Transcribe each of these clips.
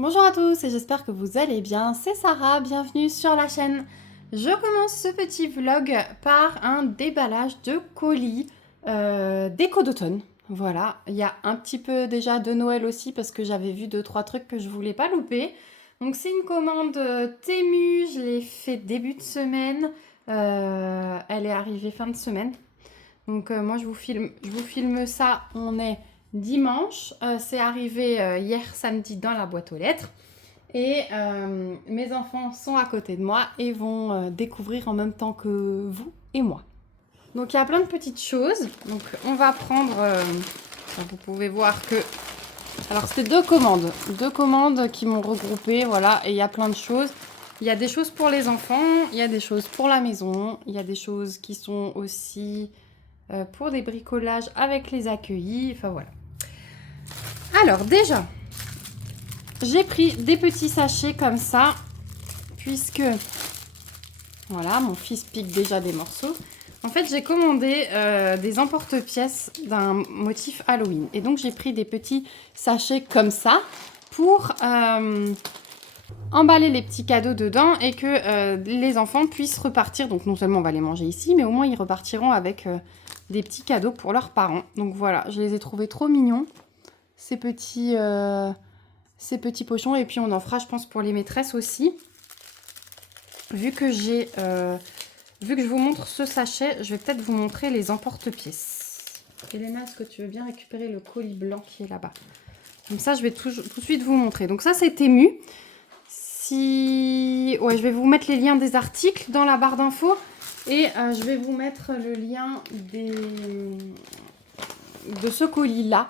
Bonjour à tous et j'espère que vous allez bien, c'est Sarah, bienvenue sur la chaîne. Je commence ce petit vlog par un déballage de colis déco d'automne. Voilà, il y a un petit peu déjà de Noël aussi parce que j'avais vu 2-3 trucs que je voulais pas louper. Donc c'est une commande Temu, je l'ai fait début de semaine, elle est arrivée fin de semaine. Donc moi je vous filme ça, on est dimanche, c'est arrivé hier samedi dans la boîte aux lettres et mes enfants sont à côté de moi et vont découvrir en même temps que vous et moi. Donc il y a plein de petites choses, donc on va prendre, vous pouvez voir que, alors c'était deux commandes qui m'ont regroupé, voilà, et il y a plein de choses. Il y a des choses pour les enfants, il y a des choses pour la maison, il y a des choses qui sont aussi pour des bricolages avec les accueillis, enfin voilà. Alors déjà, j'ai pris des petits sachets comme ça, puisque, voilà, mon fils pique déjà des morceaux. En fait, j'ai commandé des emporte-pièces d'un motif Halloween. Et donc, j'ai pris des petits sachets comme ça pour emballer les petits cadeaux dedans et que les enfants puissent repartir. Donc, non seulement on va les manger ici, mais au moins ils repartiront avec des petits cadeaux pour leurs parents. Donc voilà, je les ai trouvés trop mignons, ces petits pochons. Et puis on en fera, je pense, pour les maîtresses aussi. Vu que je vous montre ce sachet, je vais peut-être vous montrer les emporte-pièces. Elena, est-ce que tu veux bien récupérer le colis blanc qui est là-bas? Comme ça, je vais tout de suite vous montrer. Donc ça, c'est Temu. Ouais, je vais vous mettre les liens des articles dans la barre d'infos. Et je vais vous mettre le lien de ce colis-là.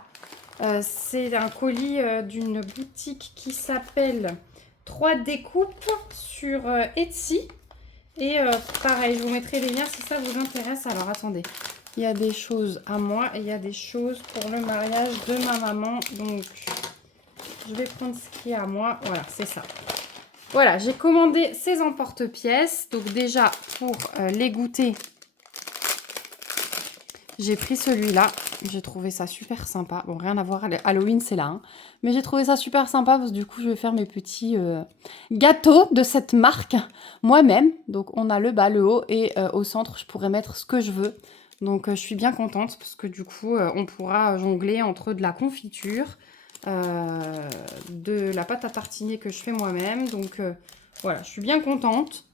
C'est un colis d'une boutique qui s'appelle 3 découpes sur Etsy. Et pareil, je vous mettrai les liens si ça vous intéresse. Alors attendez, il y a des choses à moi et il y a des choses pour le mariage de ma maman. Donc je vais prendre ce qui est à moi. Voilà, c'est ça. Voilà, j'ai commandé ces emporte-pièces. Donc déjà, pour les goûter, j'ai pris celui-là. J'ai trouvé ça super sympa. Bon, rien à voir, Halloween, c'est là. Hein. Mais j'ai trouvé ça super sympa parce que du coup, je vais faire mes petits gâteaux de cette marque moi-même. Donc, on a le bas, le haut et au centre, je pourrais mettre ce que je veux. Donc, je suis bien contente parce que du coup, on pourra jongler entre de la confiture, de la pâte à tartiner que je fais moi-même. Donc, voilà, je suis bien contente.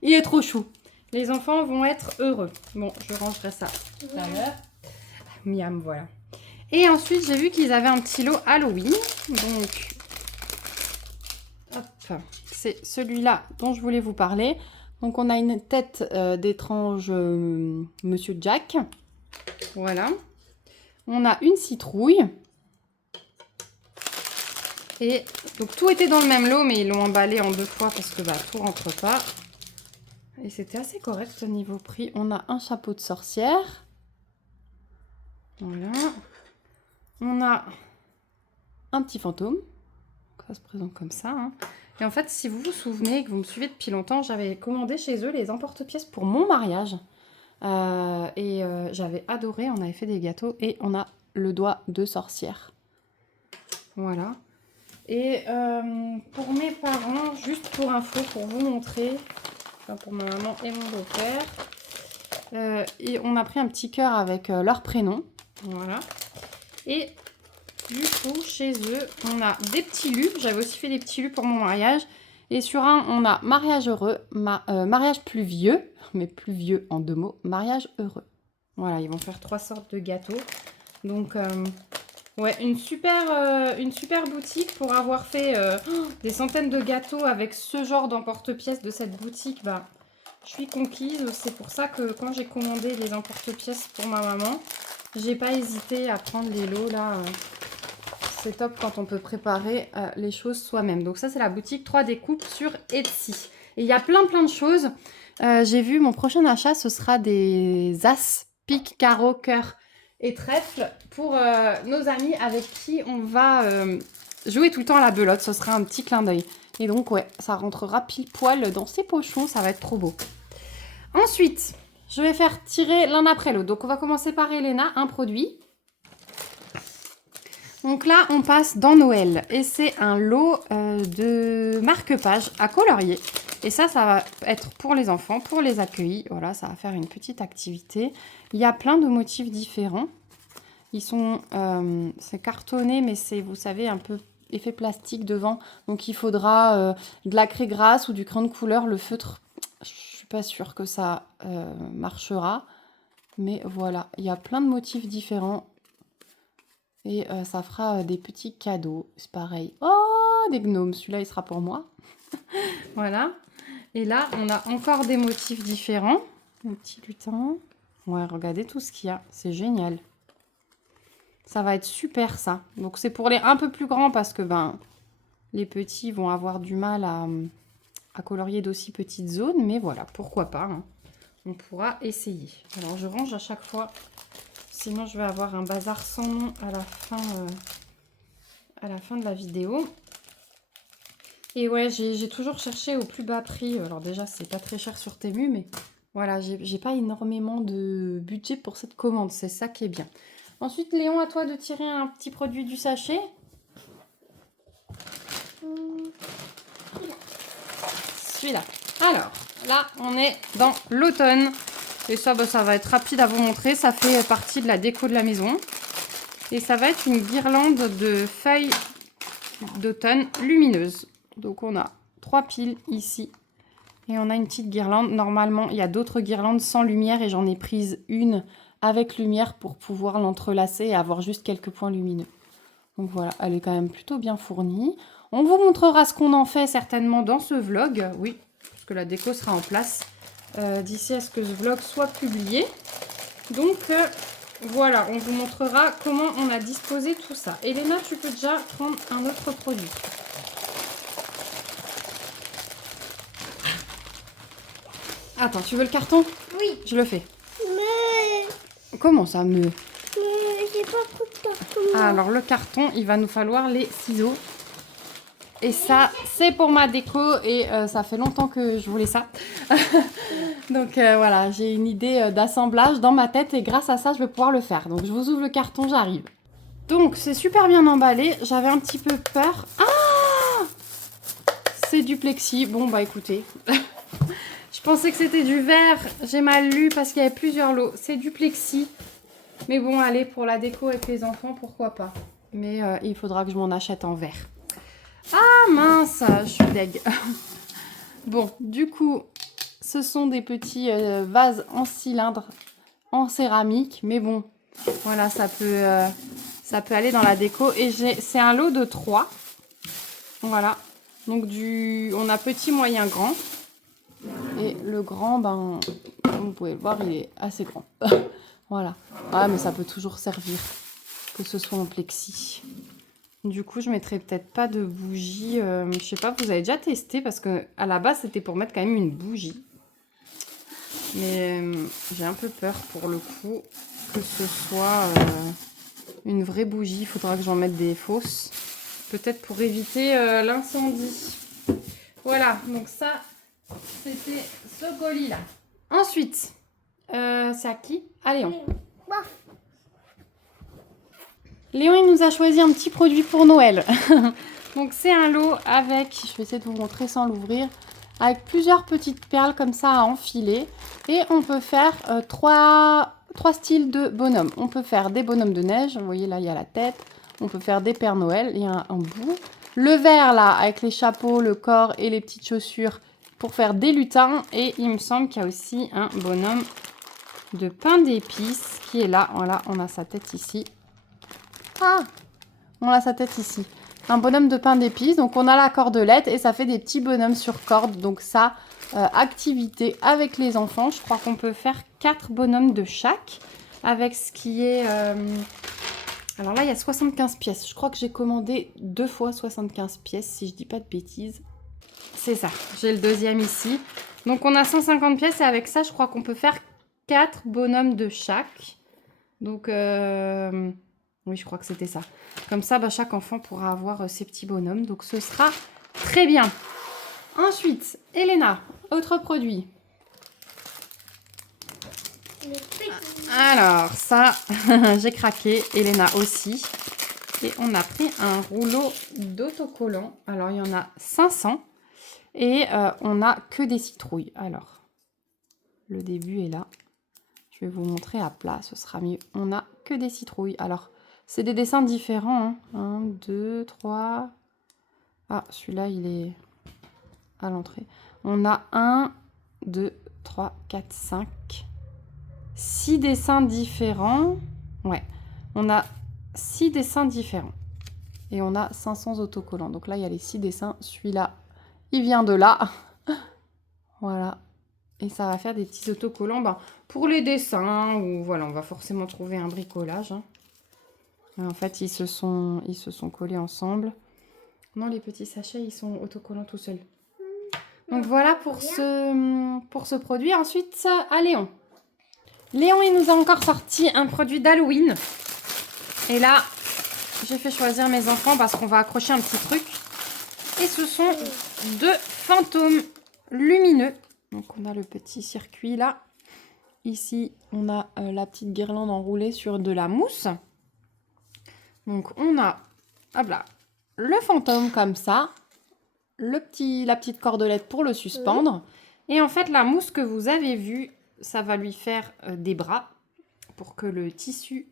Il est trop chou. Les enfants vont être heureux. Bon, je rangerai ça tout à l'heure. Miam, voilà. Et ensuite, j'ai vu qu'ils avaient un petit lot Halloween. Donc, hop, c'est celui-là dont je voulais vous parler. Donc, on a une tête d'étrange Monsieur Jack. Voilà. On a une citrouille. Et donc, tout était dans le même lot, mais ils l'ont emballé en 2 fois parce que tout rentre pas. Et c'était assez correct au niveau prix. On a un chapeau de sorcière. Voilà. On a un petit fantôme. Ça se présente comme ça. Hein. Et en fait, si vous vous souvenez, que vous me suivez depuis longtemps, j'avais commandé chez eux les emporte-pièces pour mon mariage. J'avais adoré. On avait fait des gâteaux. Et on a le doigt de sorcière. Voilà. Et pour mes parents, juste pour info, pour vous montrer, enfin pour ma maman et mon beau-père, et on a pris un petit cœur avec leur prénom. Voilà. Et du coup, chez eux, on a des petits lus. J'avais aussi fait des petits lus pour mon mariage. Et sur un, on a mariage heureux, mariage plus vieux, mais plus vieux en 2 mots, mariage heureux. Voilà, ils vont faire 3 sortes de gâteaux. Donc, ouais, une super boutique pour avoir fait des centaines de gâteaux avec ce genre d'emporte-pièces de cette boutique. Je suis conquise. C'est pour ça que quand j'ai commandé les emporte-pièces pour ma maman, j'ai pas hésité à prendre les lots là. C'est top quand on peut préparer les choses soi-même. Donc ça, c'est la boutique 3 découpes sur Etsy. Et il y a plein de choses. J'ai vu, mon prochain achat, ce sera des as, pique, carreau, cœur et trèfle pour nos amis avec qui on va jouer tout le temps à la belote. Ce sera un petit clin d'œil. Et donc, ouais, ça rentrera pile poil dans ces pochons. Ça va être trop beau. Ensuite, je vais faire tirer l'un après l'autre. Donc, on va commencer par Elena, un produit. Donc là, on passe dans Noël et c'est un lot de marque-pages à colorier. Et ça va être pour les enfants, pour les accueillis. Voilà, ça va faire une petite activité. Il y a plein de motifs différents. Ils sont, c'est cartonné, mais c'est, vous savez, un peu effet plastique devant. Donc il faudra de la craie grasse ou du crayon de couleur. Le feutre, je suis pas sûre que ça marchera. Mais voilà, il y a plein de motifs différents. Et ça fera des petits cadeaux. C'est pareil. Oh, des gnomes. Celui-là, il sera pour moi. Voilà. Et là, on a encore des motifs différents. Un petit lutin. Ouais, regardez tout ce qu'il y a. C'est génial. Ça va être super, ça. Donc, c'est pour les un peu plus grands parce que les petits vont avoir du mal à colorier d'aussi petites zones. Mais voilà, pourquoi pas. Hein. On pourra essayer. Alors, je range à chaque fois. Sinon, je vais avoir un bazar sans nom à la fin de la vidéo. Et ouais, j'ai toujours cherché au plus bas prix. Alors déjà, c'est pas très cher sur Temu, mais voilà, j'ai pas énormément de budget pour cette commande. C'est ça qui est bien. Ensuite, Léon, à toi de tirer un petit produit du sachet. Celui-là. Alors, là, on est dans l'automne. Et ça, ça va être rapide à vous montrer. Ça fait partie de la déco de la maison. Et ça va être une guirlande de feuilles d'automne lumineuses. Donc, on a 3 piles ici. Et on a une petite guirlande. Normalement, il y a d'autres guirlandes sans lumière. Et j'en ai prise une avec lumière pour pouvoir l'entrelacer et avoir juste quelques points lumineux. Donc voilà, elle est quand même plutôt bien fournie. On vous montrera ce qu'on en fait certainement dans ce vlog. Oui, parce que la déco sera en place d'ici à ce que ce vlog soit publié. Donc voilà, on vous montrera comment on a disposé tout ça. Elena, tu peux déjà prendre un autre produit. Attends, tu veux le carton? Oui. Je le fais. Mais... Comment ça, me? Mais j'ai pas pris de carton. Alors, le carton, il va nous falloir les ciseaux. Et ça, c'est pour ma déco et ça fait longtemps que je voulais ça. Donc voilà, j'ai une idée d'assemblage dans ma tête et grâce à ça, je vais pouvoir le faire. Donc je vous ouvre le carton, j'arrive. Donc c'est super bien emballé. J'avais un petit peu peur. Ah! C'est du plexi. Bon bah écoutez, je pensais que c'était du verre. J'ai mal lu parce qu'il y avait plusieurs lots. C'est du plexi. Mais bon, allez, pour la déco avec les enfants, pourquoi pas. Mais il faudra que je m'en achète en verre. Ah mince, je suis deg. Bon, du coup, ce sont des petits vases en cylindre, en céramique. Mais bon, voilà, ça peut aller dans la déco. Et c'est un lot de 3. Voilà. Donc, on a petit, moyen, grand. Et le grand, comme vous pouvez le voir, il est assez grand. Voilà. Ouais, mais ça peut toujours servir, que ce soit en plexi. Du coup, je mettrai peut-être pas de bougie. Je sais pas, vous avez déjà testé parce que à la base, c'était pour mettre quand même une bougie. Mais j'ai un peu peur pour le coup que ce soit une vraie bougie. Il faudra que j'en mette des fausses. Peut-être pour éviter l'incendie. Voilà, donc ça, c'était ce colis-là. Ensuite, c'est à qui? À Léon. Léon, il nous a choisi un petit produit pour Noël. Donc, c'est un lot avec, je vais essayer de vous montrer sans l'ouvrir, avec plusieurs petites perles comme ça à enfiler. Et on peut faire trois styles de bonhommes. On peut faire des bonhommes de neige. Vous voyez, là, il y a la tête. On peut faire des Pères Noël. Il y a un bout. Le vert, là, avec les chapeaux, le corps et les petites chaussures pour faire des lutins. Et il me semble qu'il y a aussi un bonhomme de pain d'épices qui est là. Voilà, on a sa tête ici. Ah, on a sa tête ici. Un bonhomme de pain d'épices. Donc, on a la cordelette et ça fait des petits bonhommes sur corde. Donc, ça, activité avec les enfants. Je crois qu'on peut faire 4 bonhommes de chaque avec ce qui est... Alors là, il y a 75 pièces. Je crois que j'ai commandé 2 fois 75 pièces, si je dis pas de bêtises. C'est ça. J'ai le deuxième ici. Donc, on a 150 pièces et avec ça, je crois qu'on peut faire 4 bonhommes de chaque. Donc... Oui, je crois que c'était ça. Comme ça, chaque enfant pourra avoir ses petits bonhommes. Donc, ce sera très bien. Ensuite, Elena, autre produit. Alors, ça, j'ai craqué. Elena aussi. Et on a pris un rouleau d'autocollants. Alors, il y en a 500. Et on n'a que des citrouilles. Alors, le début est là. Je vais vous montrer à plat, ce sera mieux. On n'a que des citrouilles. Alors, c'est des dessins différents. 1, 2, 3. Ah, celui-là, il est à l'entrée. On a 1, 2, 3, 4, 5, 6 dessins différents. Ouais, on a 6 dessins différents. Et on a 500 autocollants. Donc là, il y a les 6 dessins. Celui-là, il vient de là. Voilà. Et ça va faire des petits autocollants pour les dessins. Ou voilà, on va forcément trouver un bricolage. En fait, ils se sont collés ensemble. Non, les petits sachets, ils sont autocollants tout seuls. Donc voilà pour ce produit. Ensuite, à Léon. Léon, il nous a encore sorti un produit d'Halloween. Et là, j'ai fait choisir mes enfants parce qu'on va accrocher un petit truc. Et ce sont 2 fantômes lumineux. Donc on a le petit circuit là. Ici, on a la petite guirlande enroulée sur de la mousse. Donc on a hop là, le fantôme comme ça. La petite cordelette pour le suspendre. Et en fait, la mousse que vous avez vue, ça va lui faire des bras pour que le tissu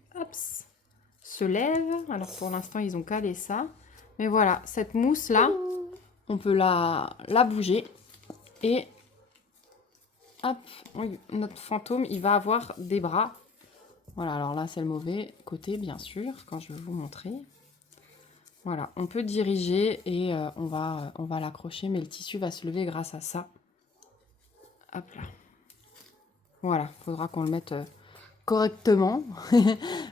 se lève. Alors pour l'instant, ils ont calé ça. Mais voilà, cette mousse-là, on peut la bouger. Et hop, notre fantôme, il va avoir des bras. Voilà, alors là, c'est le mauvais côté, bien sûr, quand je vais vous montrer. Voilà, on peut diriger et on va l'accrocher, mais le tissu va se lever grâce à ça. Hop là. Voilà, il faudra qu'on le mette correctement.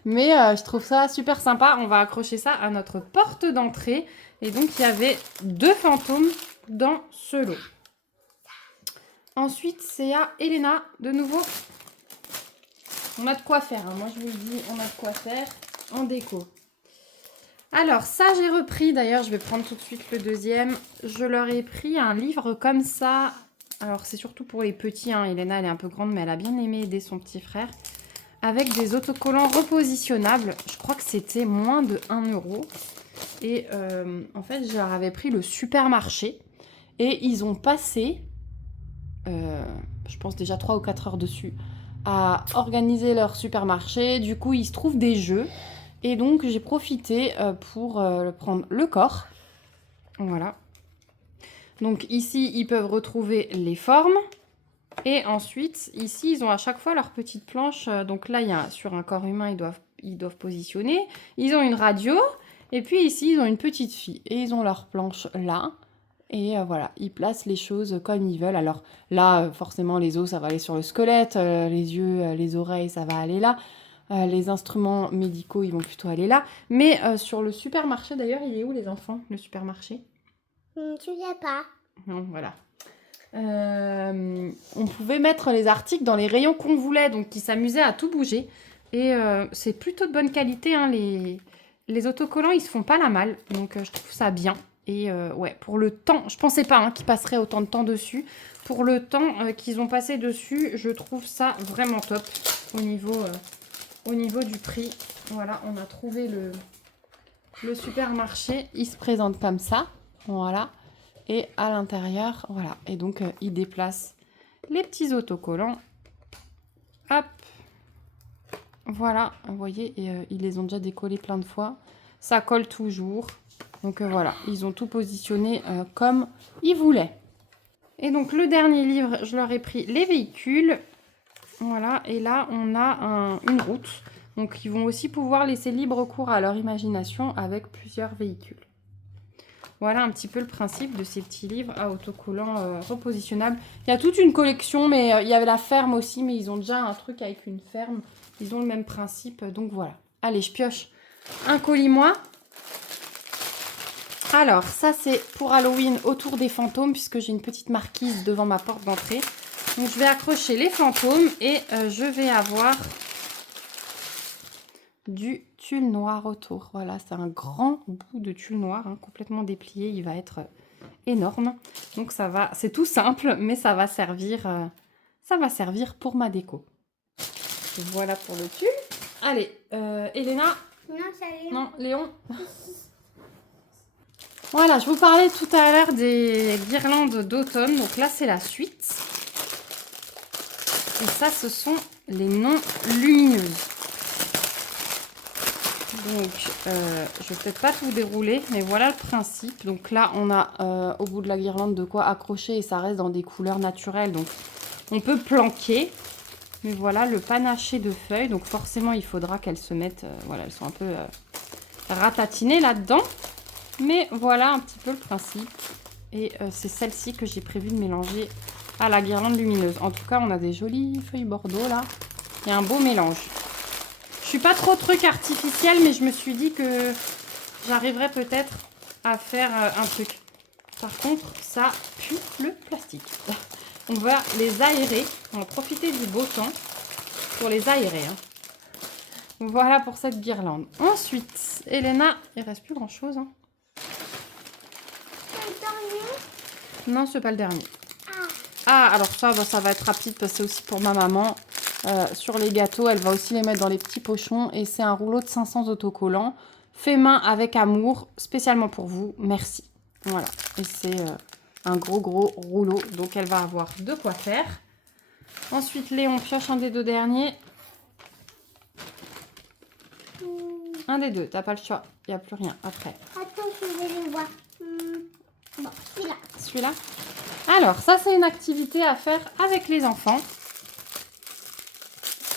Mais je trouve ça super sympa. On va accrocher ça à notre porte d'entrée. Et donc, il y avait 2 fantômes dans ce lot. Ensuite, c'est à Elena, de nouveau. On a de quoi faire. Moi, je vous le dis, on a de quoi faire en déco. Alors, ça, j'ai repris. D'ailleurs, je vais prendre tout de suite le deuxième. Je leur ai pris un livre comme ça. Alors, c'est surtout pour les petits. Elena, elle est un peu grande, mais elle a bien aimé aider son petit frère. Avec des autocollants repositionnables. Je crois que c'était moins de 1 €. Et en fait, je leur avais pris le supermarché. Et ils ont passé, je pense déjà 3 ou 4 heures dessus, à organiser leur supermarché. Du coup, il se trouve des jeux. Et donc, j'ai profité pour prendre le corps. Voilà. Donc, ici, ils peuvent retrouver les formes. Et ensuite, ici, ils ont à chaque fois leur petite planche. Donc là, sur un corps humain, ils doivent positionner. Ils ont une radio. Et puis ici, ils ont une petite fille. Et ils ont leur planche là. Et voilà, ils placent les choses comme ils veulent. Alors là, forcément, les os, ça va aller sur le squelette. Les yeux, les oreilles, ça va aller là. Les instruments médicaux, ils vont plutôt aller là. Mais sur le supermarché, d'ailleurs, il est où les enfants, le supermarché? Je ne sais pas. Non, voilà. On pouvait mettre les articles dans les rayons qu'on voulait, donc ils s'amusaient à tout bouger. Et c'est plutôt de bonne qualité. Les autocollants, ils se font pas la malle, donc je trouve ça bien. Et ouais, pour le temps, je pensais pas qu'ils passeraient autant de temps dessus. Pour le temps qu'ils ont passé dessus, je trouve ça vraiment top au niveau du prix. Voilà, on a trouvé le supermarché. Il se présente comme ça. Voilà. Et à l'intérieur, voilà. Et donc, il déplace les petits autocollants. Hop. Voilà, vous voyez, et ils les ont déjà décollés plein de fois. Ça colle toujours. Donc, voilà, ils ont tout positionné comme ils voulaient. Et donc, le dernier livre, je leur ai pris les véhicules. Voilà, et là, on a une route. Donc, ils vont aussi pouvoir laisser libre cours à leur imagination avec plusieurs véhicules. Voilà un petit peu le principe de ces petits livres à autocollants repositionnables. Il y a toute une collection, mais il y avait la ferme aussi, mais ils ont déjà un truc avec une ferme. Ils ont le même principe, donc voilà. Allez, je pioche un colis, moi. Alors, ça, c'est pour Halloween autour des fantômes, puisque j'ai une petite marquise devant ma porte d'entrée. Donc, je vais accrocher les fantômes et je vais avoir du tulle noir autour. Voilà, c'est un grand bout de tulle noir, complètement déplié. Il va être énorme. Donc, ça va, c'est tout simple, mais ça va servir pour ma déco. Voilà pour le tulle. Allez, Elena, Non, ça y est. Non, Léon. Voilà, je vous parlais tout à l'heure des guirlandes d'automne. Donc là, c'est la suite. Et ça, ce sont les non lumineuses. Donc, je vais peut-être pas tout dérouler, mais voilà le principe. Donc là, on a au bout de la guirlande de quoi accrocher et ça reste dans des couleurs naturelles. Donc, on peut planquer. Mais voilà le panaché de feuilles. Donc, forcément, il faudra qu'elles se mettent... voilà, elles sont un peu ratatinées là-dedans. Mais voilà un petit peu le principe. Et c'est celle-ci que j'ai prévu de mélanger à la guirlande lumineuse. En tout cas, on a des jolies feuilles bordeaux là. Il y a un beau mélange. Je suis pas trop truc artificiel, mais je me suis dit que j'arriverais peut-être à faire un truc. Par contre, ça pue le plastique. On va les aérer. On va profiter du beau temps pour les aérer. Hein. Voilà pour cette guirlande. Ensuite, Elena, il reste plus grand-chose. Hein. Non, c'est pas le dernier. Ah, alors ça, bah, ça va être rapide parce que c'est aussi pour ma maman. Sur les gâteaux, elle va aussi les mettre dans les petits pochons. Et c'est un rouleau de 500 autocollants. Fait main avec amour, spécialement pour vous. Merci. Voilà. Et c'est un gros rouleau. Donc, elle va avoir de quoi faire. Ensuite, Léon pioche un des deux derniers. Un des deux, t'as pas le choix. Il n'y a plus rien après. Attends, je vais le voir. Bon, celui-là. Celui-là. Alors, ça, c'est une activité à faire avec les enfants.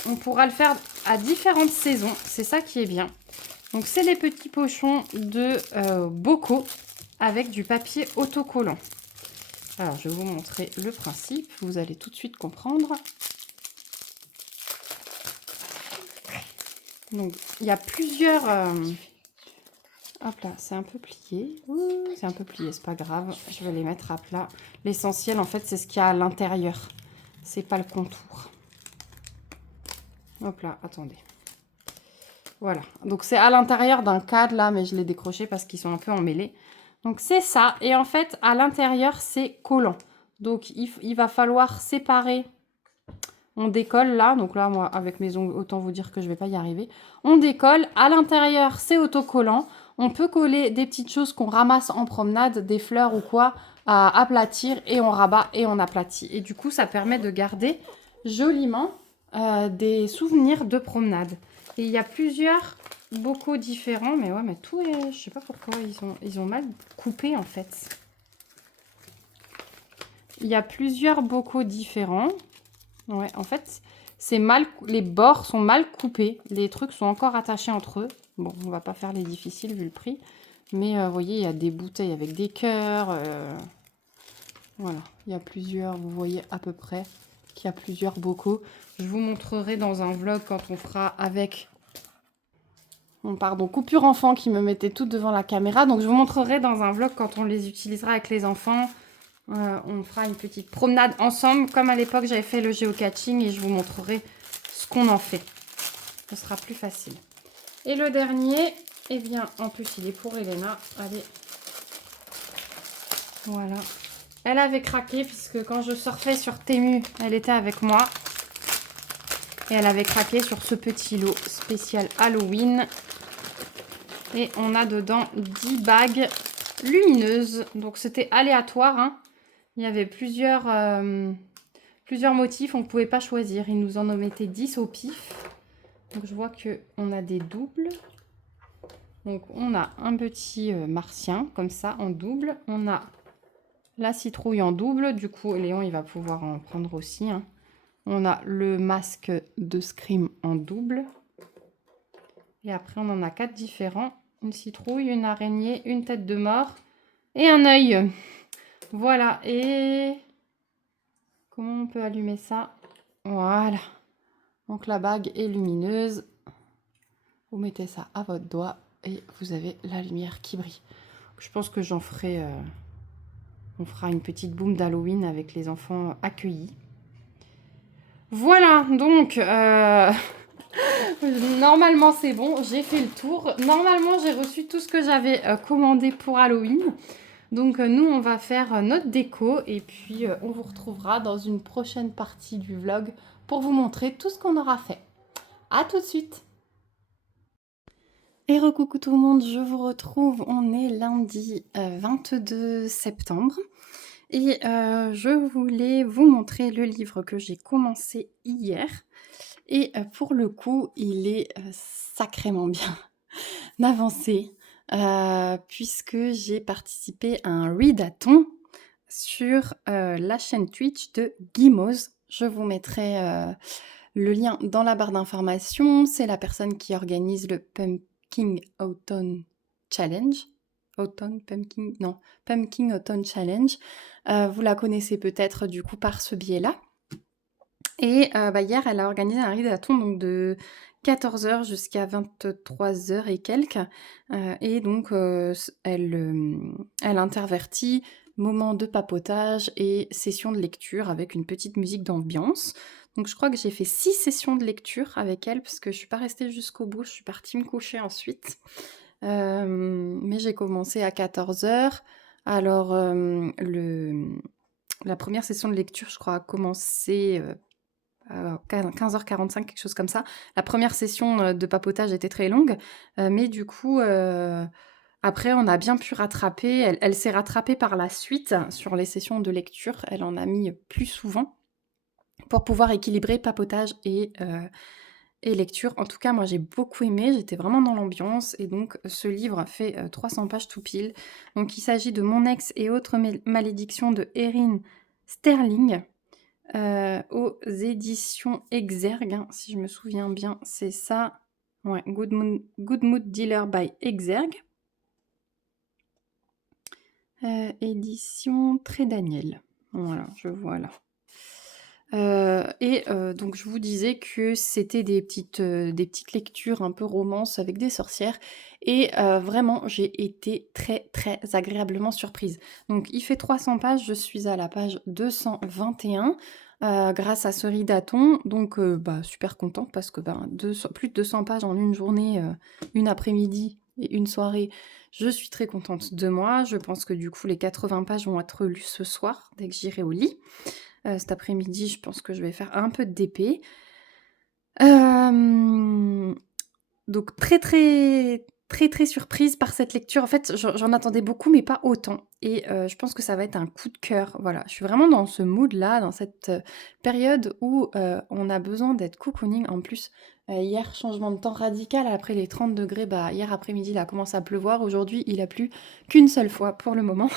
On pourra le faire à différentes saisons. C'est ça qui est bien. Donc, c'est les petits pochons de bocaux avec du papier autocollant. Alors, je vais vous montrer le principe. Vous allez tout de suite comprendre. Donc, il y a plusieurs... Hop là, c'est un peu plié. C'est un peu plié, c'est pas grave. Je vais les mettre à plat. L'essentiel, en fait, c'est ce qu'il y a à l'intérieur. C'est pas le contour. Hop là, attendez. Voilà. Donc, c'est à l'intérieur d'un cadre, là, mais je l'ai décroché parce qu'ils sont un peu emmêlés. Donc, c'est ça. Et en fait, à l'intérieur, c'est collant. Donc, il va falloir séparer. On décolle là. Donc là, moi, avec mes ongles, autant vous dire que je vais pas y arriver. On décolle. À l'intérieur, c'est autocollant. On peut coller des petites choses qu'on ramasse en promenade, des fleurs ou quoi, à aplatir et on rabat et on aplatit. Et du coup, ça permet de garder joliment des souvenirs de promenade. Et il y a plusieurs bocaux différents, mais ouais, mais tout est... Je sais pas pourquoi, ils ont mal coupé en fait. Il y a plusieurs bocaux différents. Ouais, en fait, c'est mal... les bords sont mal coupés. Les trucs sont encore attachés entre eux. Bon, on va pas faire les difficiles vu le prix. Mais vous voyez, il y a des bouteilles avec des cœurs. Voilà, il y a plusieurs, vous voyez à peu près qu'il y a plusieurs bocaux. Je vous montrerai dans un vlog quand on fera avec... Bon, pardon, coupure enfant qui me mettait tout devant la caméra. Donc, je vous montrerai dans un vlog quand on les utilisera avec les enfants. On fera une petite promenade ensemble. Comme à l'époque, j'avais fait le géocaching et je vous montrerai ce qu'on en fait. Ce sera plus facile. Et le dernier, eh bien, en plus, il est pour Elena. Allez. Voilà. Elle avait craqué puisque quand je surfais sur Temu, elle était avec moi. Et elle avait craqué sur ce petit lot spécial Halloween. Et on a dedans 10 bagues lumineuses. Donc, c'était aléatoire, hein. Il y avait plusieurs motifs, on ne pouvait pas choisir. Ils nous en mettaient 10 au pif. Donc je vois qu'on a des doubles. Donc on a un petit martien, comme ça, en double. On a la citrouille en double. Du coup, Léon, il va pouvoir en prendre aussi. Hein. On a le masque de Scream en double. Et après, on en a 4 différents. Une citrouille, une araignée, une tête de mort et un œil. Voilà, et comment on peut allumer ça? Voilà. Donc la bague est lumineuse. Vous mettez ça à votre doigt et vous avez la lumière qui brille. Je pense que j'en ferai... on fera une petite boum d'Halloween avec les enfants accueillis. Voilà, donc... normalement c'est bon, j'ai fait le tour. Normalement j'ai reçu tout ce que j'avais commandé pour Halloween. Donc nous on va faire notre déco et puis on vous retrouvera dans une prochaine partie du vlog pour vous montrer tout ce qu'on aura fait. À tout de suite. Et recoucou tout le monde, je vous retrouve, on est lundi 22 septembre et je voulais vous montrer le livre que j'ai commencé hier et pour le coup il est sacrément bien avancé puisque j'ai participé à un readathon sur la chaîne Twitch de Gimoz. Je vous mettrai le lien dans la barre d'informations. C'est la personne qui organise le Pumpkin Autumn Challenge. Pumpkin Autumn Challenge. Vous la connaissez peut-être du coup par ce biais-là. Et hier, elle a organisé un readathon donc de 14h jusqu'à 23h et quelques. Et donc, elle intervertit moments de papotage et sessions de lecture avec une petite musique d'ambiance. Donc je crois que j'ai fait 6 sessions de lecture avec elle parce que je suis pas restée jusqu'au bout, je suis partie me coucher ensuite. Mais j'ai commencé à 14h. Alors, la première session de lecture, je crois, a commencé 15h45, quelque chose comme ça. La première session de papotage était très longue, mais du coup, après, on a bien pu rattraper. Elle s'est rattrapée par la suite sur les sessions de lecture. Elle en a mis plus souvent pour pouvoir équilibrer papotage et lecture. En tout cas, moi, j'ai beaucoup aimé. J'étais vraiment dans l'ambiance. Et donc, ce livre fait 300 pages tout pile. Donc, il s'agit de Mon ex et autres malédictions de Erin Sterling. Aux éditions Exergue, hein, si je me souviens bien, c'est ça. Ouais, Good Mood Dealer by Exergue. Édition Très Daniel. Voilà, je vois là. Donc je vous disais que c'était des petites lectures un peu romance avec des sorcières et vraiment j'ai été très, très agréablement surprise. Donc il fait 300 pages, je suis à la page 221, grâce à ce readathon. Donc super contente parce que plus de 200 pages en une journée, une après-midi et une soirée, je suis très contente de moi. Je pense que du coup les 80 pages vont être lues ce soir dès que j'irai au lit. Cet après-midi, je pense que je vais faire un peu de DP. Donc très, très, très, très surprise par cette lecture. En fait, j'en attendais beaucoup, mais pas autant. Et je pense que ça va être un coup de cœur. Voilà, je suis vraiment dans ce mood-là, dans cette période où on a besoin d'être cocooning. En plus, hier, changement de temps radical après les 30 degrés. Hier après-midi, il a commencé à pleuvoir. Aujourd'hui, il a plu qu'une seule fois pour le moment.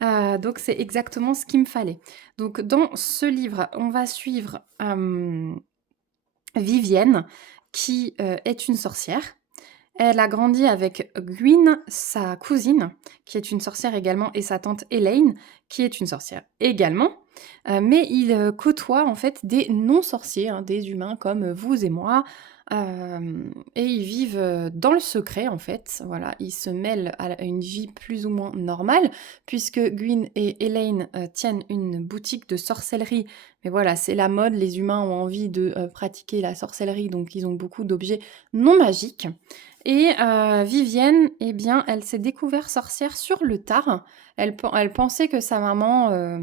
Donc c'est exactement ce qu'il me fallait. Donc dans ce livre, on va suivre Vivienne, qui est une sorcière. Elle a grandi avec Gwyn, sa cousine, qui est une sorcière également, et sa tante Elaine, qui est une sorcière également. Mais ils côtoient en fait des non-sorciers, hein, des humains comme vous et moi, et ils vivent dans le secret en fait. Voilà, ils se mêlent à une vie plus ou moins normale, puisque Gwyn et Elaine tiennent une boutique de sorcellerie. Mais voilà, c'est la mode, les humains ont envie de pratiquer la sorcellerie, donc ils ont beaucoup d'objets non magiques. Et Vivienne, eh bien, elle s'est découverte sorcière sur le tard. Elle pensait que sa maman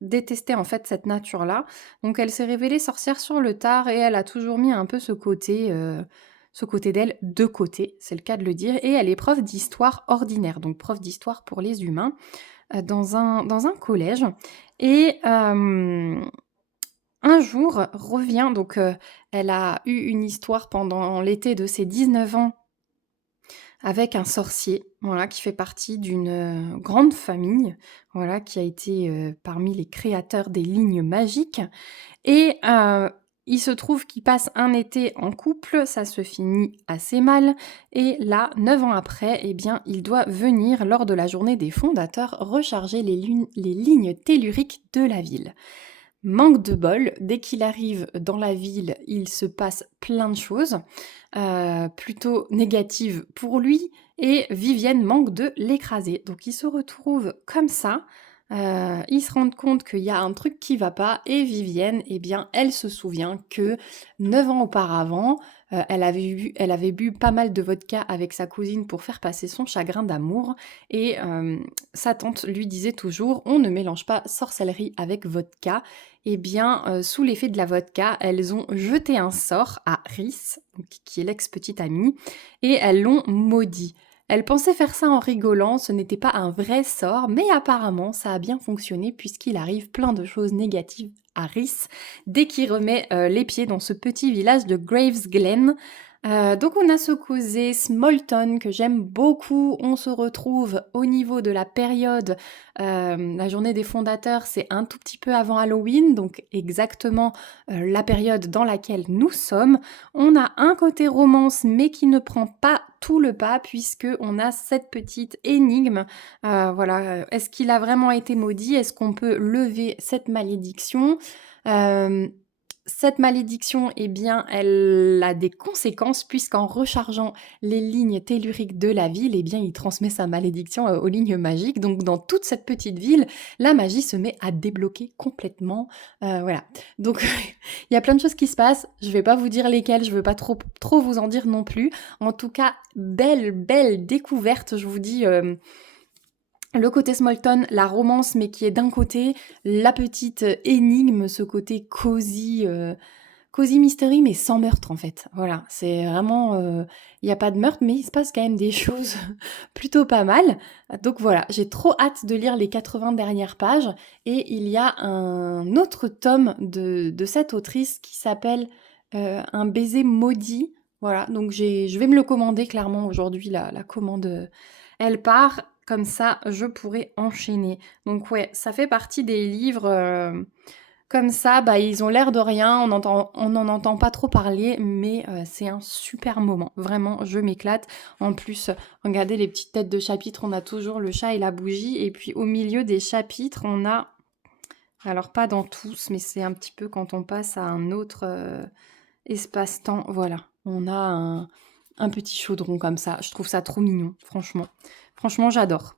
détestait en fait cette nature-là. Donc elle s'est révélée sorcière sur le tard et elle a toujours mis un peu ce côté d'elle de côté, c'est le cas de le dire. Et elle est prof d'histoire ordinaire, donc prof d'histoire pour les humains, dans un collège. Et un jour revient, donc elle a eu une histoire pendant l'été de ses 19 ans avec un sorcier, voilà, qui fait partie d'une grande famille, voilà, qui a été parmi les créateurs des lignes magiques. Et il se trouve qu'ils passent un été en couple, ça se finit assez mal. Et là, 9 ans après, eh bien, il doit venir, lors de la journée des fondateurs, recharger les lignes telluriques de la ville. Manque de bol, dès qu'il arrive dans la ville, il se passe plein de choses, plutôt négatives pour lui, et Vivienne manque de l'écraser. Donc il se retrouve comme ça, ils se rendent compte qu'il y a un truc qui va pas, et Vivienne, eh bien, elle se souvient que 9 ans auparavant, Elle avait bu pas mal de vodka avec sa cousine pour faire passer son chagrin d'amour et sa tante lui disait toujours: «On ne mélange pas sorcellerie avec vodka». Eh bien, sous l'effet de la vodka, elles ont jeté un sort à Rhys, donc qui est l'ex-petite amie, et elles l'ont maudit. Elles pensaient faire ça en rigolant, ce n'était pas un vrai sort, mais apparemment ça a bien fonctionné puisqu'il arrive plein de choses négatives à Rhys dès qu'il remet les pieds dans ce petit village de Gravesglen. Donc on a ce causé Smolton que j'aime beaucoup. On se retrouve au niveau de la période, la journée des fondateurs, c'est un tout petit peu avant Halloween, donc exactement la période dans laquelle nous sommes. On a un côté romance, mais qui ne prend pas tout le pas, puisque on a cette petite énigme. Voilà, est-ce qu'il a vraiment été maudit? Est-ce qu'on peut lever cette malédiction? Euh, Cette malédiction, eh bien, elle a des conséquences puisqu'en rechargeant les lignes telluriques de la ville, eh bien, il transmet sa malédiction aux lignes magiques. Donc, dans toute cette petite ville, la magie se met à débloquer complètement. Voilà. Donc, il y a plein de choses qui se passent. Je vais pas vous dire lesquelles, je veux pas trop vous en dire non plus. En tout cas, belle découverte. Je vous dis. Le côté Smolton, la romance, mais qui est d'un côté, la petite énigme, ce côté cosy mystery, mais sans meurtre en fait. Voilà, c'est vraiment, il n'y a pas de meurtre, mais il se passe quand même des choses plutôt pas mal. Donc voilà, j'ai trop hâte de lire les 80 dernières pages. Et il y a un autre tome de cette autrice qui s'appelle Un baiser maudit. Voilà, donc je vais me le commander clairement aujourd'hui, la commande, elle part. Comme ça, je pourrais enchaîner. Donc ouais, ça fait partie des livres comme ça, bah, ils ont l'air de rien, on n'en entend pas trop parler, mais c'est un super moment. Vraiment, je m'éclate. En plus, regardez les petites têtes de chapitres, on a toujours le chat et la bougie. Et puis au milieu des chapitres, on a... Alors pas dans tous, mais c'est un petit peu quand on passe à un autre espace-temps. Voilà, on a un petit chaudron comme ça. Je trouve ça trop mignon, franchement. Franchement, j'adore.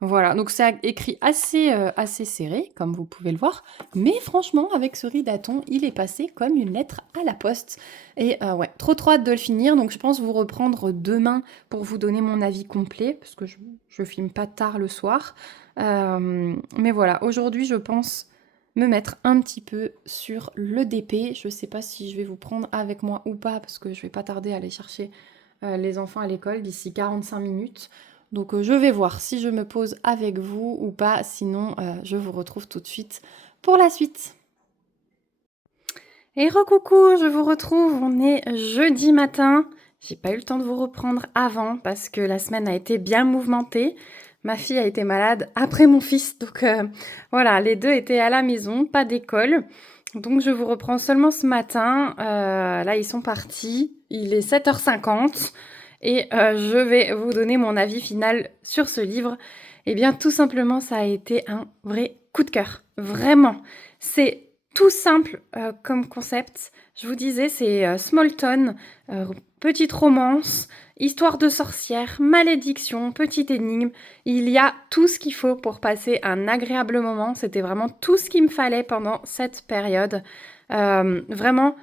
Voilà, donc c'est écrit assez serré, comme vous pouvez le voir. Mais franchement, avec ce ridaton, il est passé comme une lettre à la poste. Et ouais, trop hâte de le finir. Donc je pense vous reprendre demain pour vous donner mon avis complet, parce que je filme pas tard le soir. Mais voilà, aujourd'hui, je pense me mettre un petit peu sur le DP. Je sais pas si je vais vous prendre avec moi ou pas, parce que je vais pas tarder à aller chercher les enfants à l'école d'ici 45 minutes. Donc je vais voir si je me pose avec vous ou pas, sinon je vous retrouve tout de suite pour la suite. Et recoucou, je vous retrouve, on est jeudi matin. J'ai pas eu le temps de vous reprendre avant parce que la semaine a été bien mouvementée. Ma fille a été malade après mon fils, donc voilà, les deux étaient à la maison, pas d'école. Donc je vous reprends seulement ce matin. Là, ils sont partis, il est 7h50 et je vais vous donner mon avis final sur ce livre. Eh bien, tout simplement, ça a été un vrai coup de cœur. Vraiment. C'est tout simple comme concept. Je vous disais, c'est Smolton, petite romance, histoire de sorcière, malédiction, petite énigme. Il y a tout ce qu'il faut pour passer un agréable moment. C'était vraiment tout ce qu'il me fallait pendant cette période. Vraiment,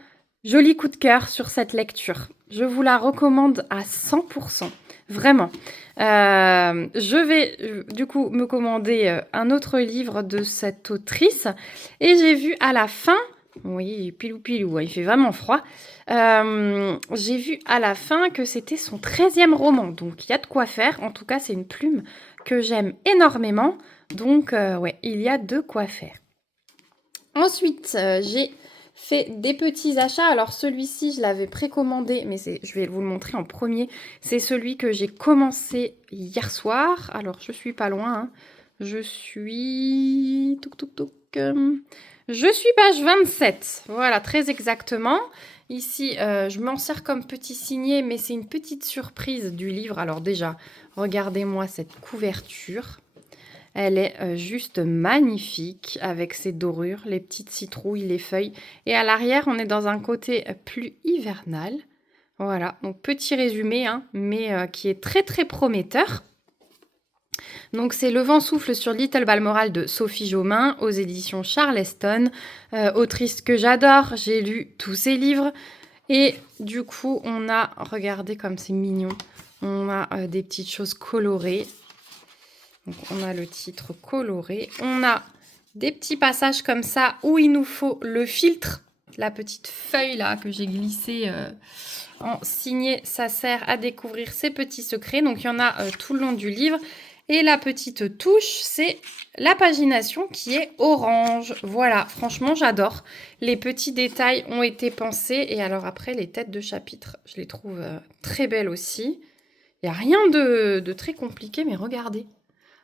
joli coup de cœur sur cette lecture. Je vous la recommande à 100%. Vraiment. Je vais du coup me commander un autre livre de cette autrice. Et j'ai vu à la fin... Oui, pilou, il fait vraiment froid. J'ai vu à la fin que c'était son 13e roman. Donc il y a de quoi faire. En tout cas, c'est une plume que j'aime énormément. Donc ouais, il y a de quoi faire. Ensuite, j'ai fait des petits achats. Alors celui-ci, je l'avais précommandé, mais je vais vous le montrer en premier. C'est celui que j'ai commencé hier soir. Alors, je suis pas loin. Hein. Je suis... Je suis page 27. Voilà, très exactement. Ici, je m'en sers comme petit signet, mais c'est une petite surprise du livre. Alors déjà, regardez-moi cette couverture. Elle est juste magnifique avec ses dorures, les petites citrouilles, les feuilles. Et à l'arrière, on est dans un côté plus hivernal. Voilà, donc petit résumé, hein, mais qui est très très prometteur. Donc c'est Le vent souffle sur Little Balmoral de Sophie Jomain aux éditions Charleston. Autrice que j'adore, j'ai lu tous ses livres. Et du coup, on a, regardez comme c'est mignon, on a des petites choses colorées. Donc, on a le titre coloré. On a des petits passages comme ça où il nous faut le filtre. La petite feuille là que j'ai glissée en signé, ça sert à découvrir ces petits secrets. Donc, il y en a tout le long du livre. Et la petite touche, c'est la pagination qui est orange. Voilà, franchement, j'adore. Les petits détails ont été pensés. Et alors après, les têtes de chapitre, je les trouve très belles aussi. Il n'y a rien de très compliqué, mais regardez,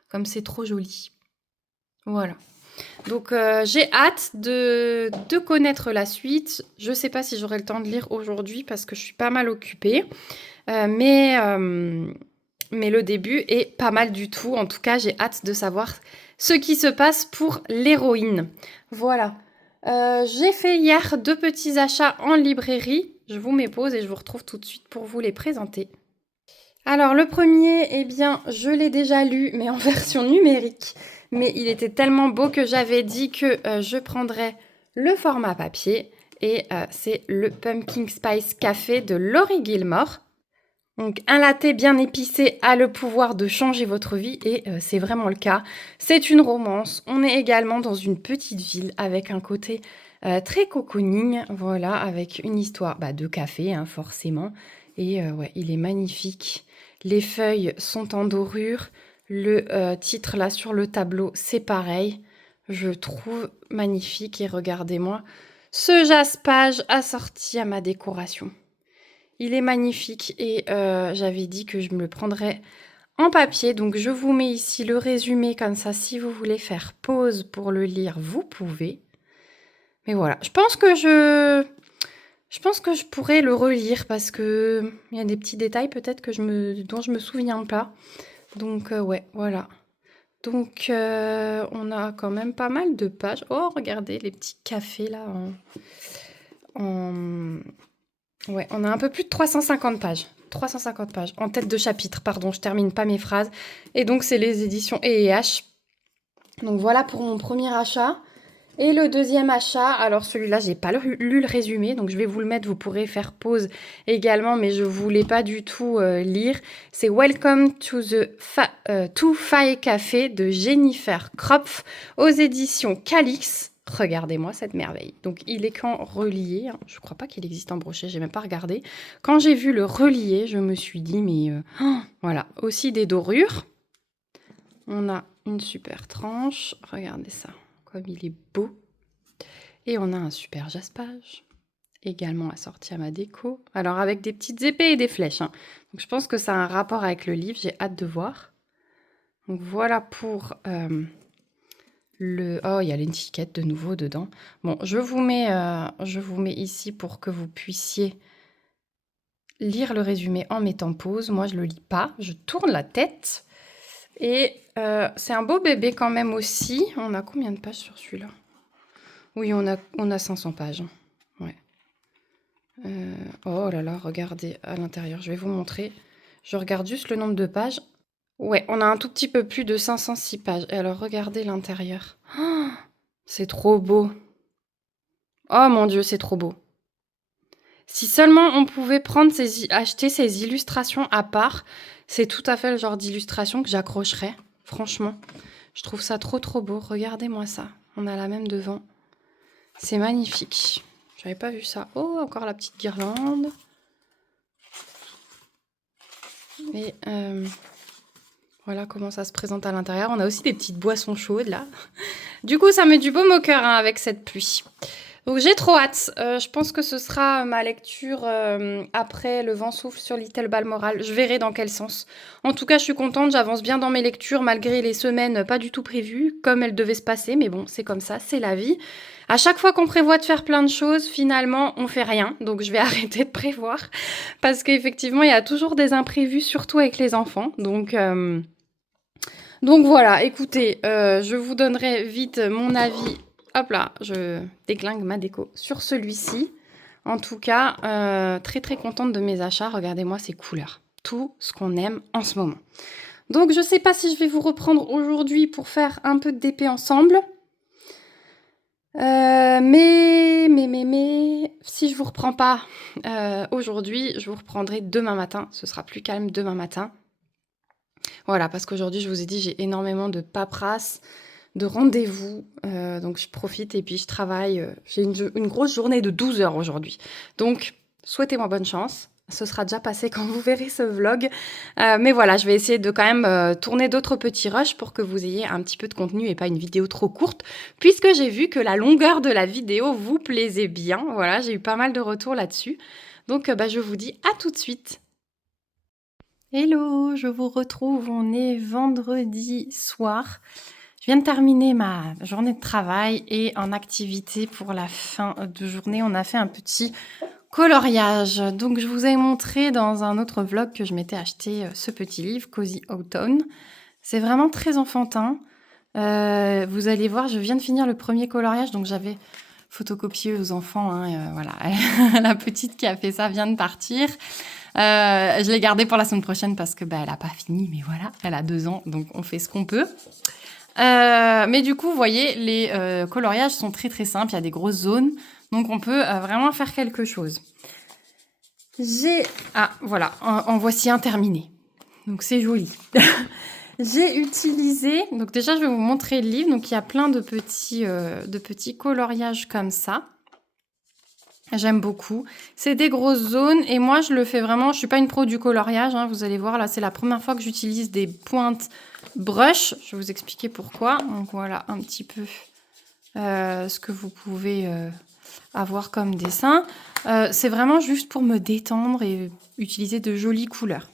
comme c'est trop joli. Voilà. Donc, j'ai hâte de connaître la suite. Je ne sais pas si j'aurai le temps de lire aujourd'hui parce que je suis pas mal occupée. Mais le début est pas mal du tout. En tout cas, j'ai hâte de savoir ce qui se passe pour l'héroïne. Voilà. J'ai fait hier 2 petits achats en librairie. Je vous mets pause et je vous retrouve tout de suite pour vous les présenter. Alors, le premier, eh bien, je l'ai déjà lu, mais en version numérique. Mais il était tellement beau que j'avais dit que je prendrais le format papier. Et c'est le Pumpkin Spice Café de Laurie Gilmore. Donc, un latte bien épicé a le pouvoir de changer votre vie et c'est vraiment le cas. C'est une romance. On est également dans une petite ville avec un côté très cocooning, voilà, avec une histoire de café, hein, forcément. Et ouais, il est magnifique. Les feuilles sont en dorure. Le titre là sur le tableau, c'est pareil. Je trouve magnifique et regardez-moi ce jaspage assorti à ma décoration. Il est magnifique et j'avais dit que je me le prendrais en papier. Donc, je vous mets ici le résumé comme ça. Si vous voulez faire pause pour le lire, vous pouvez. Mais voilà, je pense que je pourrais le relire parce que il y a des petits détails peut-être dont je me souviens pas. Donc, ouais, voilà. Donc, on a quand même pas mal de pages. Oh, regardez les petits cafés là Ouais, on a un peu plus de 350 pages. 350 pages. En tête de chapitre, pardon, je termine pas mes phrases. Et donc, c'est les éditions E&H. Donc, voilà pour mon premier achat. Et le deuxième achat, alors celui-là, j'ai pas lu le résumé, donc je vais vous le mettre, vous pourrez faire pause également, mais je voulais pas du tout lire. C'est Welcome to the Fae Café de Jennifer Kropf aux éditions Calix. Regardez-moi cette merveille. Donc, il est qu'en relié. Hein. Je crois pas qu'il existe en brochet, j'ai même pas regardé. Quand j'ai vu le relié, je me suis dit, mais voilà. Aussi des dorures. On a une super tranche. Regardez ça, comme il est beau. Et on a un super jaspage, également assorti à ma déco. Alors, avec des petites épées et des flèches. Hein. Donc, je pense que ça a un rapport avec le livre. J'ai hâte de voir. Donc, voilà pour... Oh, il y a l'étiquette de nouveau dedans. Bon, je vous mets ici pour que vous puissiez lire le résumé en mettant pause. Moi, je le lis pas. Je tourne la tête. Et c'est un beau bébé quand même aussi. On a combien de pages sur celui-là? Oui, on a 500 pages. Ouais. Oh là là, regardez à l'intérieur. Je vais vous montrer. Je regarde juste le nombre de pages. Ouais, on a un tout petit peu plus de 506 pages. Et alors, regardez l'intérieur. Oh, c'est trop beau. Oh mon Dieu, c'est trop beau. Si seulement on pouvait acheter ces illustrations à part, c'est tout à fait le genre d'illustration que j'accrocherais. Franchement, je trouve ça trop trop beau. Regardez-moi ça. On a la même devant. C'est magnifique. J'avais pas vu ça. Oh, encore la petite guirlande. Et voilà comment ça se présente à l'intérieur. On a aussi des petites boissons chaudes là. Du coup, ça met du baume au cœur hein, avec cette pluie. Donc j'ai trop hâte. Je pense que ce sera ma lecture après Le vent souffle sur Little Balmoral. Je verrai dans quel sens. En tout cas, je suis contente. J'avance bien dans mes lectures malgré les semaines pas du tout prévues, comme elles devaient se passer. Mais bon, c'est comme ça, c'est la vie. À chaque fois qu'on prévoit de faire plein de choses, finalement, on fait rien. Donc je vais arrêter de prévoir. Parce qu'effectivement, il y a toujours des imprévus, surtout avec les enfants. Donc voilà, écoutez, je vous donnerai vite mon avis. Hop là, je déglingue ma déco sur celui-ci. En tout cas, très très contente de mes achats. Regardez-moi ces couleurs. Tout ce qu'on aime en ce moment. Donc, je ne sais pas si je vais vous reprendre aujourd'hui pour faire un peu de DP ensemble. Mais, si je vous reprends pas aujourd'hui, je vous reprendrai demain matin. Ce sera plus calme demain matin. Voilà, parce qu'aujourd'hui, je vous ai dit, j'ai énormément de paperasse, de rendez-vous. Donc, je profite et puis je travaille. J'ai une grosse journée de 12 heures aujourd'hui. Donc, souhaitez-moi bonne chance. Ce sera déjà passé quand vous verrez ce vlog. Mais voilà, je vais essayer de quand même tourner d'autres petits rushs pour que vous ayez un petit peu de contenu et pas une vidéo trop courte, puisque j'ai vu que la longueur de la vidéo vous plaisait bien. Voilà, j'ai eu pas mal de retours là-dessus. Donc, je vous dis à tout de suite. Hello, je vous retrouve, on est vendredi soir. Je viens de terminer ma journée de travail et en activité pour la fin de journée, on a fait un petit coloriage. Donc je vous ai montré dans un autre vlog que je m'étais acheté ce petit livre, Cozy Autumn. C'est vraiment très enfantin. Vous allez voir, je viens de finir le premier coloriage, donc j'avais photocopié aux enfants. Voilà, la petite qui a fait ça vient de partir. Je l'ai gardée pour la semaine prochaine parce que elle n'a pas fini, mais voilà, elle a 2 ans, donc on fait ce qu'on peut. Mais du coup, vous voyez, les coloriages sont très très simples, il y a des grosses zones, donc on peut vraiment faire quelque chose. Voilà, en voici un terminé. Donc c'est joli. J'ai utilisé, donc déjà je vais vous montrer le livre, donc il y a plein de petits coloriages comme ça. J'aime beaucoup. C'est des grosses zones et moi je le fais vraiment, je suis pas une pro du coloriage, vous allez voir là c'est la première fois que j'utilise des pointes brush. Je vais vous expliquer pourquoi. Donc voilà un petit peu ce que vous pouvez avoir comme dessin. C'est vraiment juste pour me détendre et utiliser de jolies couleurs.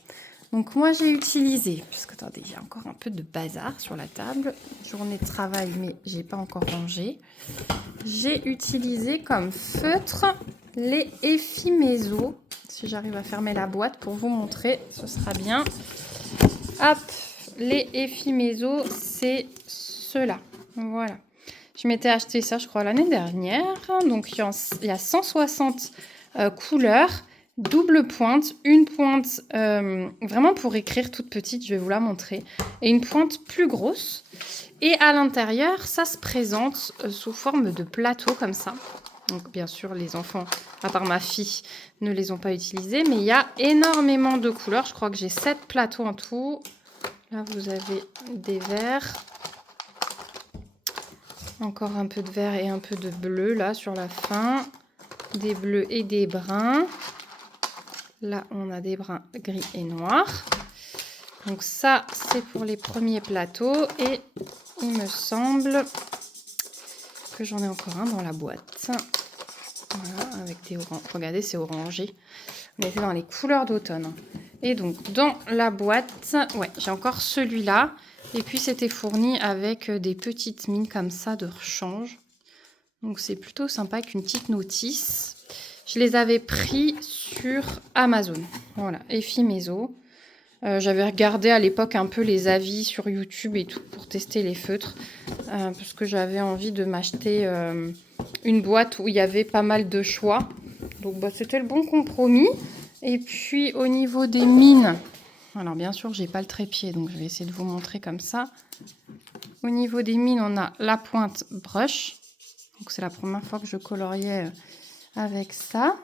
Donc moi j'ai utilisé, puisque attendez, il y a encore un peu de bazar sur la table, journée de travail mais j'ai pas encore rangé. J'ai utilisé comme feutre les Effimezo. Si j'arrive à fermer la boîte pour vous montrer, ce sera bien. Hop, les Effimezo, c'est ceux-là. Voilà. Je m'étais acheté ça, je crois, l'année dernière. Donc il y a 160 couleurs. Double pointe, une pointe vraiment pour écrire toute petite, je vais vous la montrer, et une pointe plus grosse. Et à l'intérieur, ça se présente sous forme de plateau comme ça. Donc bien sûr, les enfants, à part ma fille, ne les ont pas utilisés, mais il y a énormément de couleurs. Je crois que j'ai 7 plateaux en tout. Là, vous avez des verts. Encore un peu de vert et un peu de bleu là sur la fin. Des bleus et des bruns. Là, on a des bruns gris et noirs. Donc ça, c'est pour les premiers plateaux. Et il me semble que j'en ai encore un dans la boîte. Voilà, avec des oranges. Regardez, c'est orangé. On était dans les couleurs d'automne. Et donc, dans la boîte, ouais, j'ai encore celui-là. Et puis, c'était fourni avec des petites mines comme ça de rechange. Donc, c'est plutôt sympa avec une petite notice. Je les avais pris sur Amazon. Voilà, Effimezo. J'avais regardé à l'époque un peu les avis sur YouTube et tout pour tester les feutres. Parce que j'avais envie de m'acheter une boîte où il y avait pas mal de choix. Donc c'était le bon compromis. Et puis au niveau des mines, alors bien sûr j'ai pas le trépied donc je vais essayer de vous montrer comme ça. Au niveau des mines on a la pointe brush. Donc c'est la première fois que je coloriais avec ça.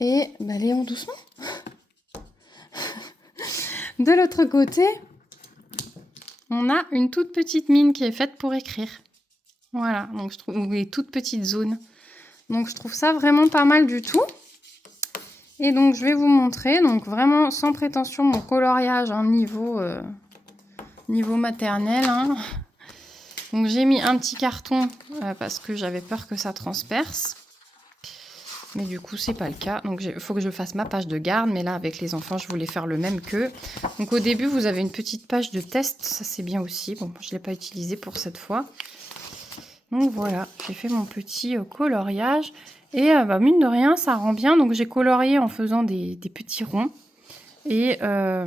Et Léon doucement. De l'autre côté, on a une toute petite mine qui est faite pour écrire. Voilà, donc je trouve les toutes petites zones. Donc je trouve ça vraiment pas mal du tout. Et donc je vais vous montrer, donc vraiment sans prétention mon coloriage niveau maternel. Donc j'ai mis un petit carton parce que j'avais peur que ça transperce. Mais du coup, c'est pas le cas. Donc, il faut que je fasse ma page de garde. Mais là, avec les enfants, je voulais faire le même qu'eux. Donc, au début, vous avez une petite page de test. Ça, c'est bien aussi. Bon, je ne l'ai pas utilisé pour cette fois. Donc, voilà. J'ai fait mon petit coloriage. Et mine de rien, ça rend bien. Donc, j'ai colorié en faisant des petits ronds. Et à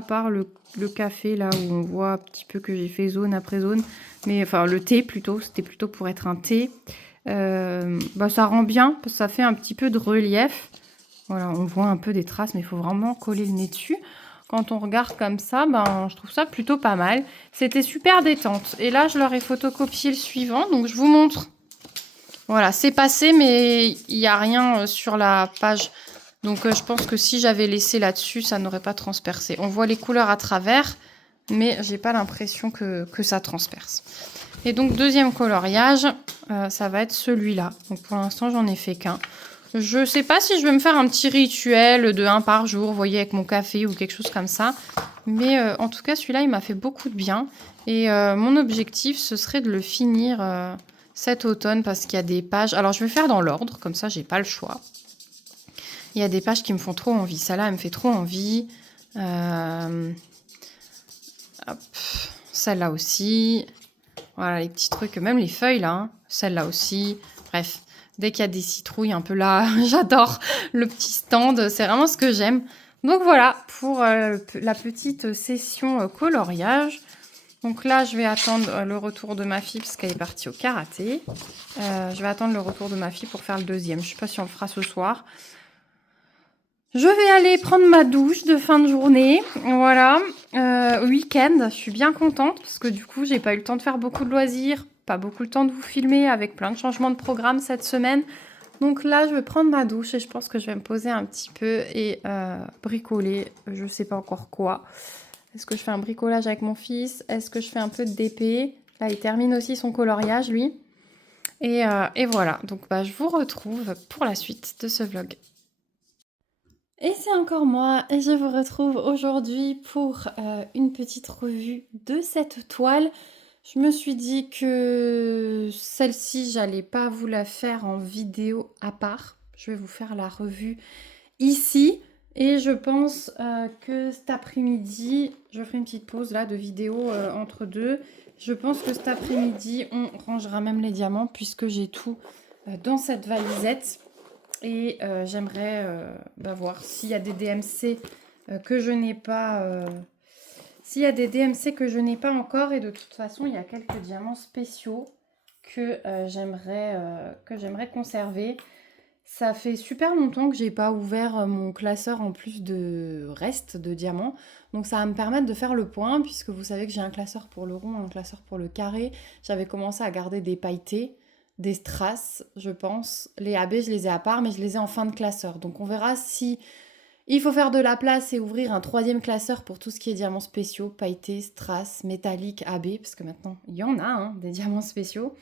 part le café, là, où on voit un petit peu que j'ai fait zone après zone. Mais enfin, le thé, plutôt. C'était plutôt pour être un thé. Ça rend bien parce que ça fait un petit peu de relief. Voilà, on voit un peu des traces mais il faut vraiment coller le nez dessus. quand on regarde comme ça, ben, je trouve ça plutôt pas mal. C'était super détente. Et là, je leur ai photocopié le suivant, donc je vous montre. Voilà, c'est passé, mais il n'y a rien sur la page. Donc, je pense que si j'avais laissé là-dessus, ça n'aurait pas transpercé. On voit les couleurs à travers, mais j'ai pas l'impression que ça transperce. Et donc, deuxième coloriage, ça va être celui-là. Donc, pour l'instant, j'en ai fait qu'un. Je sais pas si je vais me faire un petit rituel de 1 par jour, vous voyez, avec mon café ou quelque chose comme ça. Mais en tout cas, celui-là, il m'a fait beaucoup de bien. Et mon objectif, ce serait de le finir cet automne parce qu'il y a des pages... Alors, je vais faire dans l'ordre, comme ça, j'ai pas le choix. Il y a des pages qui me font trop envie. Celle-là, elle me fait trop envie. Hop. Celle-là aussi. Voilà, les petits trucs, même les feuilles, là. Hein. Celle-là aussi. Bref, dès qu'il y a des citrouilles un peu là, j'adore le petit stand. C'est vraiment ce que j'aime. Donc voilà, pour la petite session coloriage. Donc là, je vais attendre le retour de ma fille parce qu'elle est partie au karaté. Je vais attendre le retour de ma fille pour faire le deuxième. Je ne sais pas si on le fera ce soir. Je vais aller prendre ma douche de fin de journée. Voilà. Week-end, je suis bien contente parce que du coup, j'ai pas eu le temps de faire beaucoup de loisirs. Pas beaucoup le temps de vous filmer avec plein de changements de programme cette semaine. Donc là, je vais prendre ma douche et je pense que je vais me poser un petit peu et bricoler. Je sais pas encore quoi. Est-ce que je fais un bricolage avec mon fils? Est-ce que je fais un peu de DP? Là, il termine aussi son coloriage, lui. Et voilà. Donc, je vous retrouve pour la suite de ce vlog. Et c'est encore moi, et je vous retrouve aujourd'hui pour une petite revue de cette toile. Je me suis dit que celle-ci, j'allais pas vous la faire en vidéo à part. Je vais vous faire la revue ici. Et je pense que cet après-midi, je ferai une petite pause là de vidéo entre deux. Je pense que cet après-midi, on rangera même les diamants puisque j'ai tout dans cette valisette. Et j'aimerais voir s'il y a des DMC que je n'ai pas... s'il y a des DMC que je n'ai pas encore. Et de toute façon, il y a quelques diamants spéciaux que j'aimerais conserver. Ça fait super longtemps que j'ai pas ouvert mon classeur en plus de reste de diamants. Donc ça va me permettre de faire le point puisque vous savez que j'ai un classeur pour le rond, un classeur pour le carré. J'avais commencé à garder des pailletés, des strass, je pense. Les AB, je les ai à part, mais je les ai en fin de classeur. Donc on verra si il faut faire de la place et ouvrir un troisième classeur pour tout ce qui est diamants spéciaux, pailletés, strass, métalliques, AB, parce que maintenant il y en a des diamants spéciaux.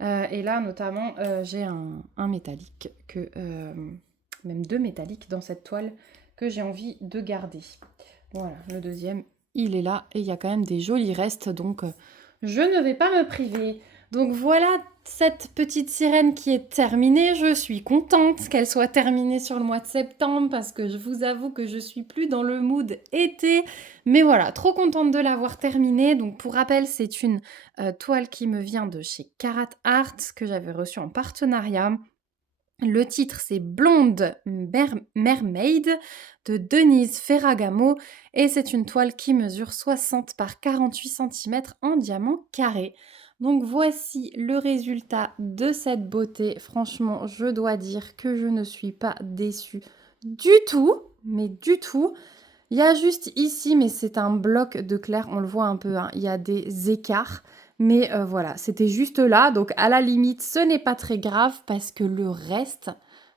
Et là, notamment, j'ai un métallique, même 2 métalliques dans cette toile que j'ai envie de garder. Voilà, le deuxième, il est là et il y a quand même des jolis restes, donc je ne vais pas me priver. Donc voilà cette petite sirène qui est terminée. Je suis contente qu'elle soit terminée sur le mois de septembre parce que je vous avoue que je suis plus dans le mood été. Mais voilà, trop contente de l'avoir terminée. Donc pour rappel, c'est une toile qui me vient de chez Carat Art que j'avais reçue en partenariat. Le titre, c'est Blonde Mermaid de Denise Ferragamo et c'est une toile qui mesure 60 par 48 cm en diamant carré. Donc voici le résultat de cette beauté. Franchement, je dois dire que je ne suis pas déçue du tout, mais du tout. Il y a juste ici, mais c'est un bloc de clair, on le voit un peu, il y a des écarts. Mais voilà, c'était juste là. Donc à la limite, ce n'est pas très grave parce que le reste,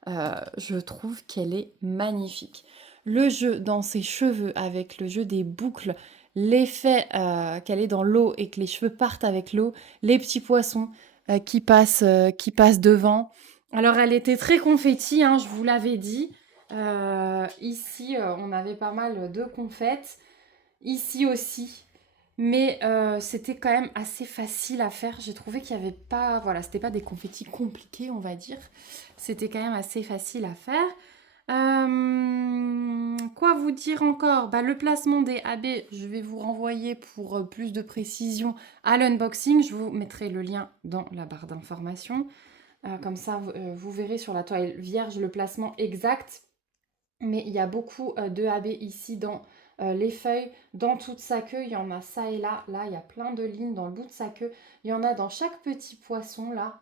je trouve qu'elle est magnifique. Le jeu dans ses cheveux avec le jeu des boucles, l'effet qu'elle est dans l'eau et que les cheveux partent avec l'eau, les petits poissons qui passent devant. Alors elle était très confetti, je vous l'avais dit. Ici, on avait pas mal de confettes. Ici aussi. Mais c'était quand même assez facile à faire. J'ai trouvé qu'il n'y avait pas... Voilà, c'était pas des confettis compliqués, on va dire. C'était quand même assez facile à faire. Quoi vous dire encore? Le placement des AB, je vais vous renvoyer pour plus de précision à l'unboxing. Je vous mettrai le lien dans la barre d'informations. Comme ça, vous verrez sur la toile vierge le placement exact. Mais il y a beaucoup de AB ici dans les feuilles. Dans toute sa queue, il y en a ça et là. Là, il y a plein de lignes dans le bout de sa queue. Il y en a dans chaque petit poisson, là,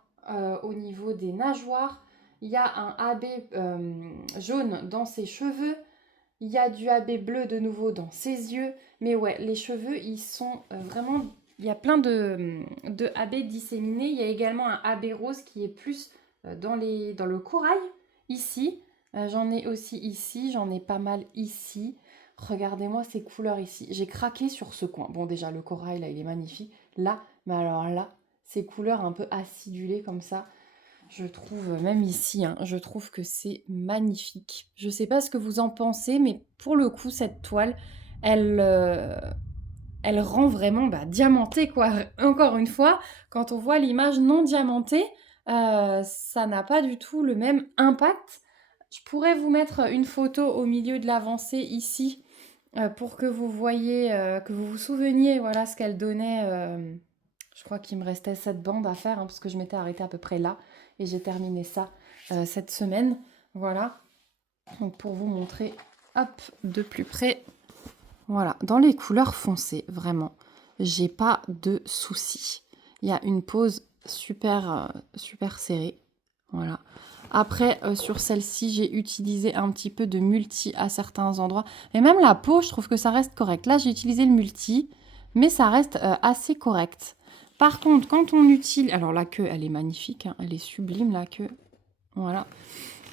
au niveau des nageoires. Il y a un AB jaune dans ses cheveux. Il y a du AB bleu de nouveau dans ses yeux. Mais ouais, les cheveux, ils sont vraiment... Il y a plein de AB disséminés. Il y a également un AB rose qui est plus dans le corail, ici. J'en ai aussi ici, j'en ai pas mal ici. Regardez-moi ces couleurs ici. J'ai craqué sur ce coin. Bon, déjà, le corail, là, il est magnifique. Là, mais alors là, ces couleurs un peu acidulées comme ça, je trouve, même ici, hein, je trouve que c'est magnifique. Je sais pas ce que vous en pensez, mais pour le coup, cette toile, elle, elle rend vraiment diamantée, quoi. Encore une fois, quand on voit l'image non diamantée, ça n'a pas du tout le même impact. Je pourrais vous mettre une photo au milieu de l'avancée ici, pour que vous voyez, que vous vous souveniez, voilà ce qu'elle donnait. Je crois qu'il me restait 7 bandes à faire, hein, parce que je m'étais arrêtée à peu près là. Et j'ai terminé ça cette semaine. Voilà. Donc pour vous montrer, hop, de plus près. Voilà, dans les couleurs foncées, vraiment, j'ai pas de soucis. Il y a une pose super, super serrée. Voilà. Après, sur celle-ci, j'ai utilisé un petit peu de multi à certains endroits. Et même la peau, je trouve que ça reste correct. Là, j'ai utilisé le multi, mais ça reste assez correct. Par contre, quand on utilise... Alors, la queue, elle est magnifique, hein, elle est sublime, la queue. Voilà.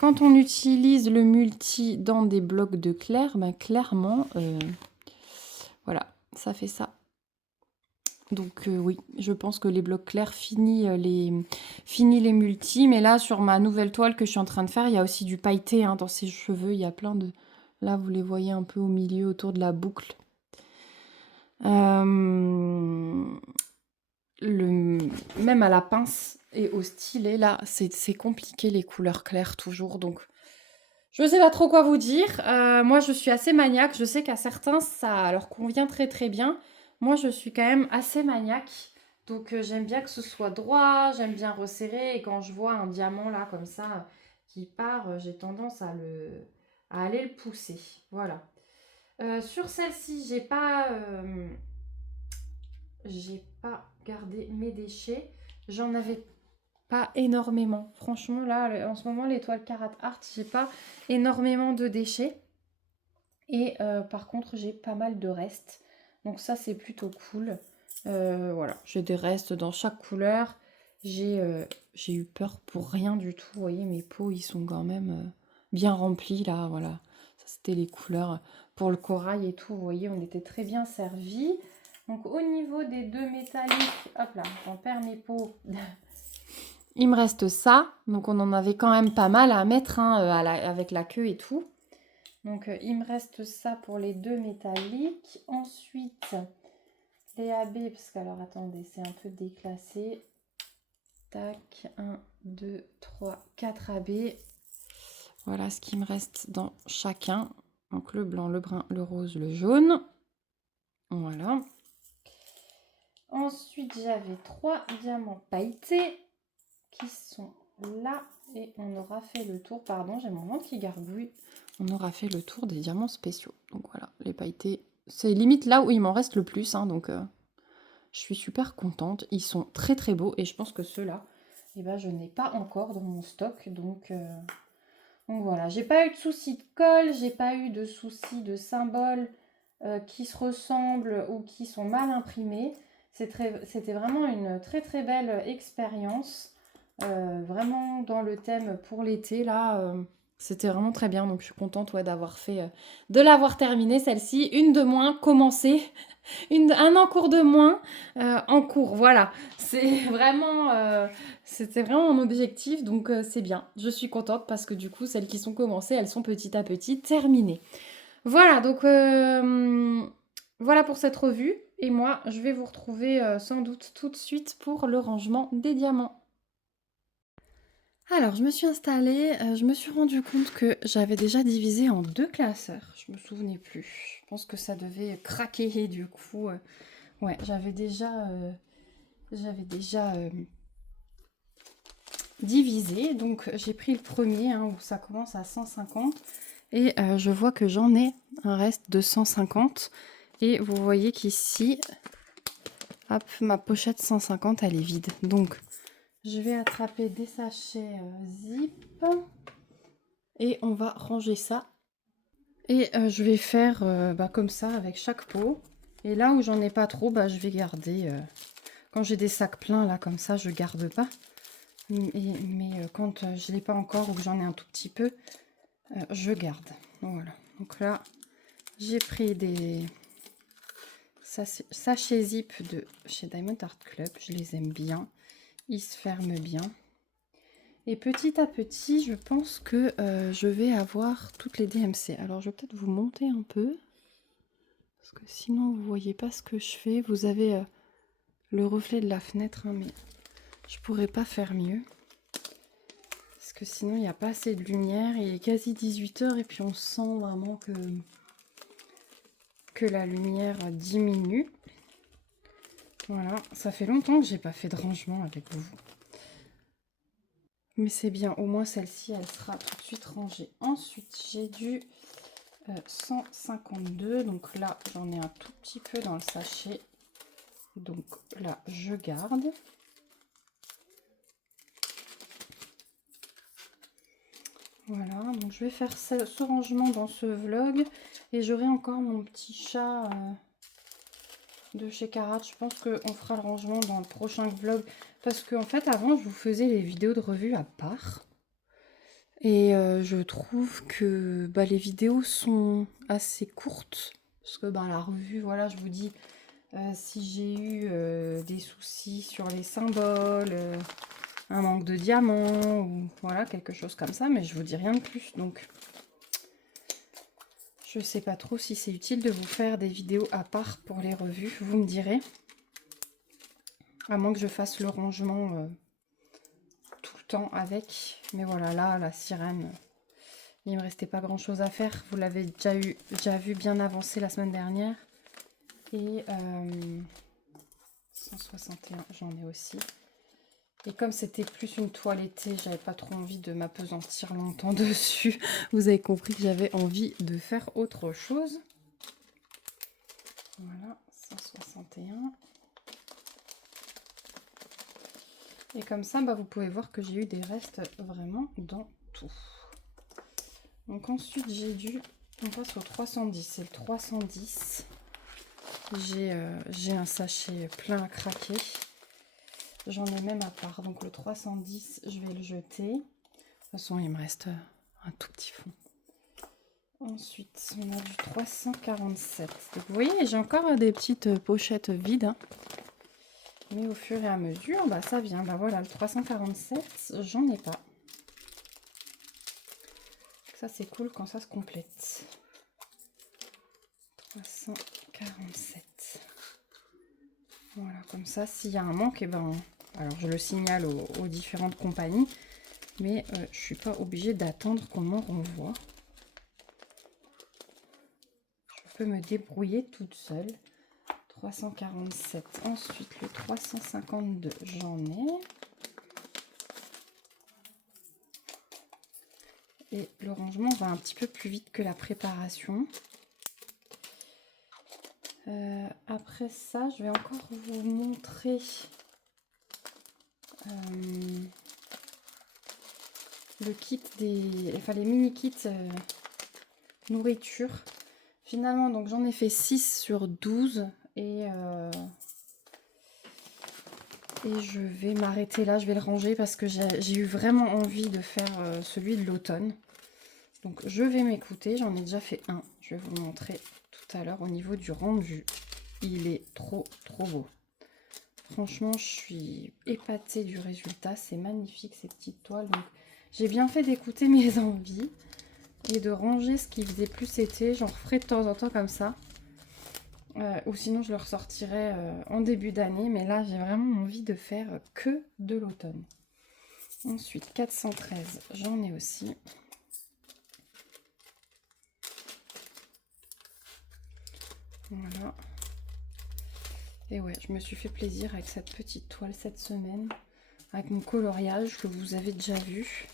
Quand on utilise le multi dans des blocs de clair, clairement, voilà, ça fait ça. Donc oui, je pense que les blocs clairs finit les multis. Mais là, sur ma nouvelle toile que je suis en train de faire, il y a aussi du pailleté hein, dans ses cheveux. Il y a plein de... Là, vous les voyez un peu au milieu, autour de la boucle. Même à la pince et au stylet, là, c'est compliqué les couleurs claires toujours. Donc, je ne sais pas trop quoi vous dire. Moi, je suis assez maniaque. Je sais qu'à certains, ça leur convient très très bien. Moi, je suis quand même assez maniaque. Donc, j'aime bien que ce soit droit. J'aime bien resserrer. Et quand je vois un diamant là, comme ça, qui part, j'ai tendance à aller le pousser. Voilà. Sur celle-ci, j'ai pas gardé mes déchets. J'en avais pas énormément. Franchement, là, en ce moment, l'étoile Carat Art, j'ai pas énormément de déchets. Et par contre, j'ai pas mal de restes. Donc ça, c'est plutôt cool. Voilà, j'ai des restes dans chaque couleur. J'ai eu peur pour rien du tout. Vous voyez, mes pots, ils sont quand même bien remplis, là. Voilà, ça, c'était les couleurs pour le corail et tout. Vous voyez, on était très bien servis. Donc au niveau des deux métalliques, hop là, j'en perds mes pots. Il me reste ça. Donc on en avait quand même pas mal à mettre hein, avec la queue et tout. Donc il me reste ça pour les deux métalliques. Ensuite, les AB, parce que alors attendez, c'est un peu déclassé. Tac, 1, 2, 3, 4 AB. Voilà ce qui me reste dans chacun. Donc le blanc, le brun, le rose, le jaune. Voilà. Ensuite, j'avais 3 diamants pailletés qui sont là. Et on aura fait le tour, pardon, j'ai mon ventre qui gargouille. On aura fait le tour des diamants spéciaux. Donc voilà, les pailletés, c'est limite là où il m'en reste le plus. Hein, donc je suis super contente. Ils sont très très beaux. Et je pense que ceux-là, eh ben, je n'ai pas encore dans mon stock. Donc voilà, j'ai pas eu de soucis de colle. J'ai pas eu de soucis de symboles qui se ressemblent ou qui sont mal imprimés. C'était vraiment une très très belle expérience. Vraiment dans le thème pour l'été là c'était vraiment très bien donc je suis contente d'avoir fait de l'avoir terminée celle-ci, une de moins commencée un en cours de moins en cours, voilà, c'était vraiment mon objectif donc c'est bien, je suis contente parce que du coup celles qui sont commencées elles sont petit à petit terminées. Voilà donc voilà pour cette revue et moi je vais vous retrouver sans doute tout de suite pour le rangement des diamants. Alors, je me suis installée, je me suis rendu compte que j'avais déjà divisé en 2 classeurs. Je me souvenais plus. Je pense que ça devait craquer du coup. Ouais, j'avais déjà divisé. Donc, j'ai pris le premier hein, où ça commence à 150. Et je vois que j'en ai un reste de 150. Et vous voyez qu'ici, hop, ma pochette 150, elle est vide. Donc, je vais attraper des sachets zip et on va ranger ça. Et je vais faire comme ça avec chaque pot. Et là où j'en ai pas trop, je vais garder. Quand j'ai des sacs pleins, là, comme ça, je garde pas. Mais quand je l'ai pas encore ou que j'en ai un tout petit peu, je garde. Voilà. Donc là, j'ai pris des sachets zip de chez Diamond Art Club. Je les aime bien. Ils se ferment bien. Et petit à petit, je pense que je vais avoir toutes les DMC. Alors, je vais peut-être vous monter un peu. Parce que sinon, vous voyez pas ce que je fais. Vous avez le reflet de la fenêtre, hein, mais je pourrais pas faire mieux. Parce que sinon, il n'y a pas assez de lumière. Il est quasi 18 h et puis on sent vraiment que la lumière diminue. Voilà, ça fait longtemps que j'ai pas fait de rangement avec vous. Mais c'est bien, au moins celle-ci, elle sera tout de suite rangée. Ensuite, j'ai du 152. Donc là, j'en ai un tout petit peu dans le sachet. Donc là, je garde. Voilà, donc je vais faire ce rangement dans ce vlog. Et j'aurai encore mon petit chat de chez Carat. Je pense qu'on fera le rangement dans le prochain vlog. Parce qu'en fait, avant, je vous faisais les vidéos de revue à part. Et je trouve que les vidéos sont assez courtes. Parce que la revue, voilà, je vous dis, si j'ai eu des soucis sur les symboles, un manque de diamants, ou voilà, quelque chose comme ça, mais je vous dis rien de plus. Donc, je sais pas trop si c'est utile de vous faire des vidéos à part pour les revues, vous me direz. À moins que je fasse le rangement tout le temps avec. Mais voilà, là, la sirène, il me restait pas grand chose à faire. Vous l'avez déjà vu bien avancé la semaine dernière. Et 161, j'en ai aussi. Et comme c'était plus une toilettée, j'avais pas trop envie de m'apesantir longtemps dessus. Vous avez compris que j'avais envie de faire autre chose. Voilà, 161. Et comme ça, vous pouvez voir que j'ai eu des restes vraiment dans tout. Donc ensuite, on passe au 310. C'est le 310. J'ai un sachet plein à craquer. J'en ai même à part. Donc le 310, je vais le jeter. De toute façon, il me reste un tout petit fond. Ensuite, on a du 347. Donc, vous voyez, j'ai encore des petites pochettes vides. Hein. Mais au fur et à mesure, ça vient. Voilà, le 347, j'en ai pas. Ça, c'est cool quand ça se complète. 347. Voilà, comme ça, s'il y a un manque, alors je le signale aux différentes compagnies. Mais je suis pas obligée d'attendre qu'on m'en renvoie. Je peux me débrouiller toute seule. 347. Ensuite, le 352, j'en ai. Et le rangement va un petit peu plus vite que la préparation. Après ça, je vais encore vous montrer le kit les mini kits nourriture. Finalement, donc j'en ai fait 6 sur 12 et je vais m'arrêter là, je vais le ranger parce que j'ai eu vraiment envie de faire celui de l'automne. Donc je vais m'écouter, j'en ai déjà fait un, je vais vous montrer tout à l'heure au niveau du rendu. Il est trop beau. Franchement, je suis épatée du résultat, c'est magnifique ces petites toiles. Donc j'ai bien fait d'écouter mes envies et de ranger ce qui faisait plus été. J'en referai de temps en temps comme ça. Ou sinon je le ressortirai en début d'année. Mais là j'ai vraiment envie de faire que de l'automne. Ensuite 413, j'en ai aussi. Voilà. Et ouais, je me suis fait plaisir avec cette petite toile cette semaine. Avec mon coloriage que vous avez déjà vu.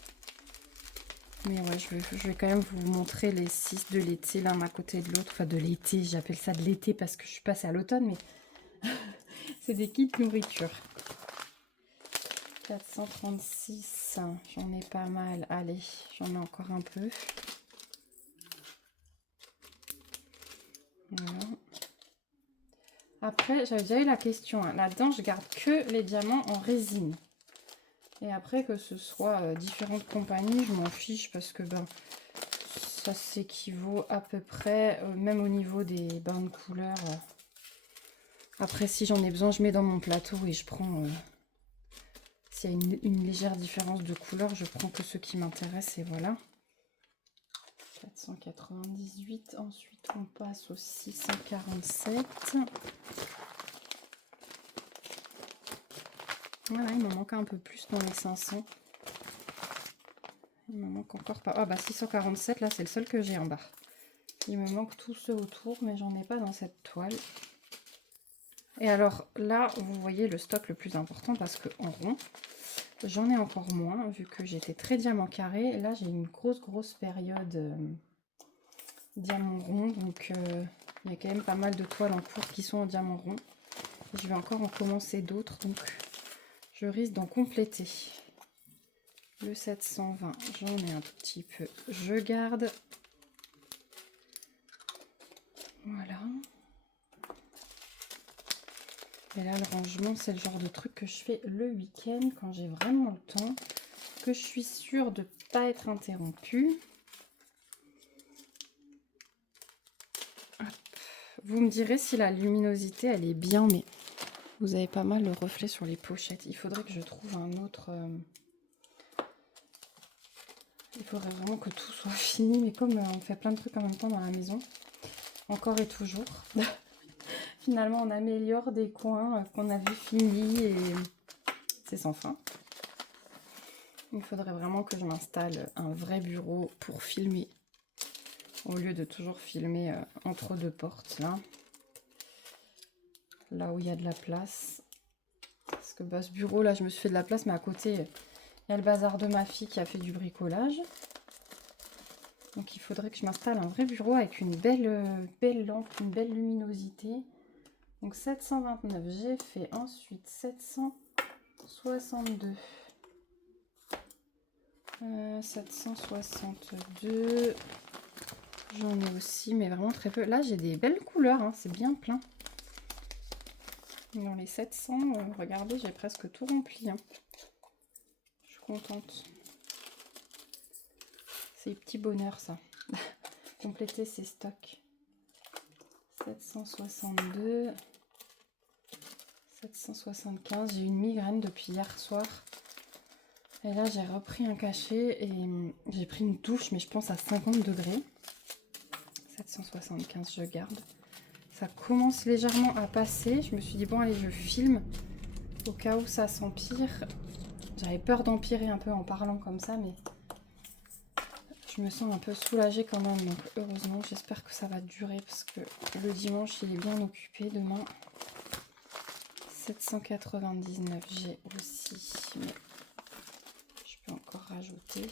Mais ouais, je vais quand même vous montrer les 6 de l'été l'un à côté de l'autre. Enfin de l'été, j'appelle ça de l'été parce que je suis passée à l'automne, mais c'est des kits nourriture. 436, j'en ai pas mal. Allez, j'en ai encore un peu. Voilà. Après, j'avais déjà eu la question. Hein. Là-dedans, je garde que les diamants en résine. Et après, que ce soit différentes compagnies, je m'en fiche parce que ben, ça s'équivaut à peu près, même au niveau des bains de couleurs. Après, si j'en ai besoin, je mets dans mon plateau et je prends... S'il y a une légère différence de couleur, je prends que ceux qui m'intéressent et voilà. 498, ensuite on passe au 647. Voilà, il m'en manque un peu plus dans les 500. Il me manque encore pas. Ah bah 647, là c'est le seul que j'ai en bas. Il me manque tous ceux autour, mais j'en ai pas dans cette toile. Et alors là, vous voyez le stock le plus important parce que en rond, j'en ai encore moins vu que j'étais très diamant carré. Là, j'ai une grosse période diamant rond, donc il y a quand même pas mal de toiles en cours qui sont en diamant rond. Je vais encore en commencer d'autres, donc je risque d'en compléter. Le 720, j'en ai un tout petit peu, je garde. Voilà. Et là, le rangement, c'est le genre de truc que je fais le week-end quand j'ai vraiment le temps, que je suis sûre de ne pas être interrompue. Hop. Vous me direz si la luminosité, elle est bien, mais vous avez pas mal le reflet sur les pochettes. Il faudrait que je trouve un autre... Il faudrait vraiment que tout soit fini, mais comme on fait plein de trucs en même temps dans la maison, encore et toujours... Finalement, on améliore des coins qu'on a vu finis et c'est sans fin. Il faudrait vraiment que je m'installe un vrai bureau pour filmer. Au lieu de toujours filmer entre deux portes, là où il y a de la place. Parce que bah, ce bureau, là, je me suis fait de la place, mais à côté, il y a le bazar de ma fille qui a fait du bricolage. Donc il faudrait que je m'installe un vrai bureau avec une belle lampe, une belle luminosité. Donc 729, j'ai fait ensuite 762. 762. J'en ai aussi, mais vraiment très peu. Là, j'ai des belles couleurs, hein, c'est bien plein. Dans les 700, regardez, j'ai presque tout rempli. Hein. Je suis contente. C'est petit bonheur, ça. Compléter ses stocks. 762. 775, j'ai eu une migraine depuis hier soir. Et là, j'ai repris un cachet et j'ai pris une douche, mais je pense à 50 degrés. 775, je garde. Ça commence légèrement à passer. Je me suis dit, bon, allez, je filme au cas où ça s'empire. J'avais peur d'empirer un peu en parlant comme ça, mais je me sens un peu soulagée quand même. Donc, heureusement, j'espère que ça va durer parce que le dimanche, il est bien occupé demain. 799, j'ai aussi, mais je peux encore rajouter.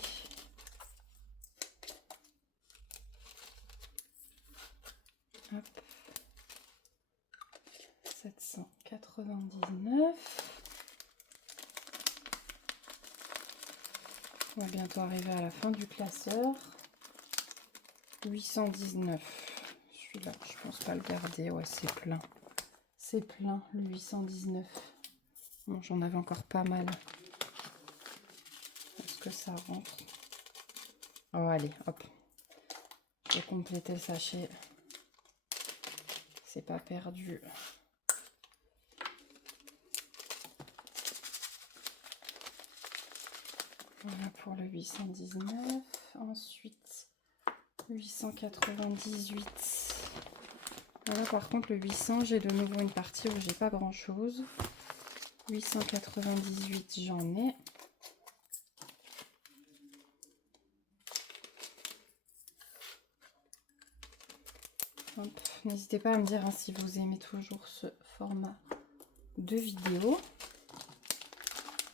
Hop. 799. On va bientôt arriver à la fin du classeur. 819. Celui-là, je pense pas le garder. Ouais, c'est plein. C'est plein, le 819. Bon, j'en avais encore pas mal. Est-ce que ça rentre? Oh, allez, hop. Je vais compléter le sachet. C'est pas perdu. Voilà pour le 819. Ensuite, 898. Voilà, par contre, le 800, j'ai de nouveau une partie où j'ai pas grand chose. 898, j'en ai. N'hésitez pas à me dire hein, si vous aimez toujours ce format de vidéo.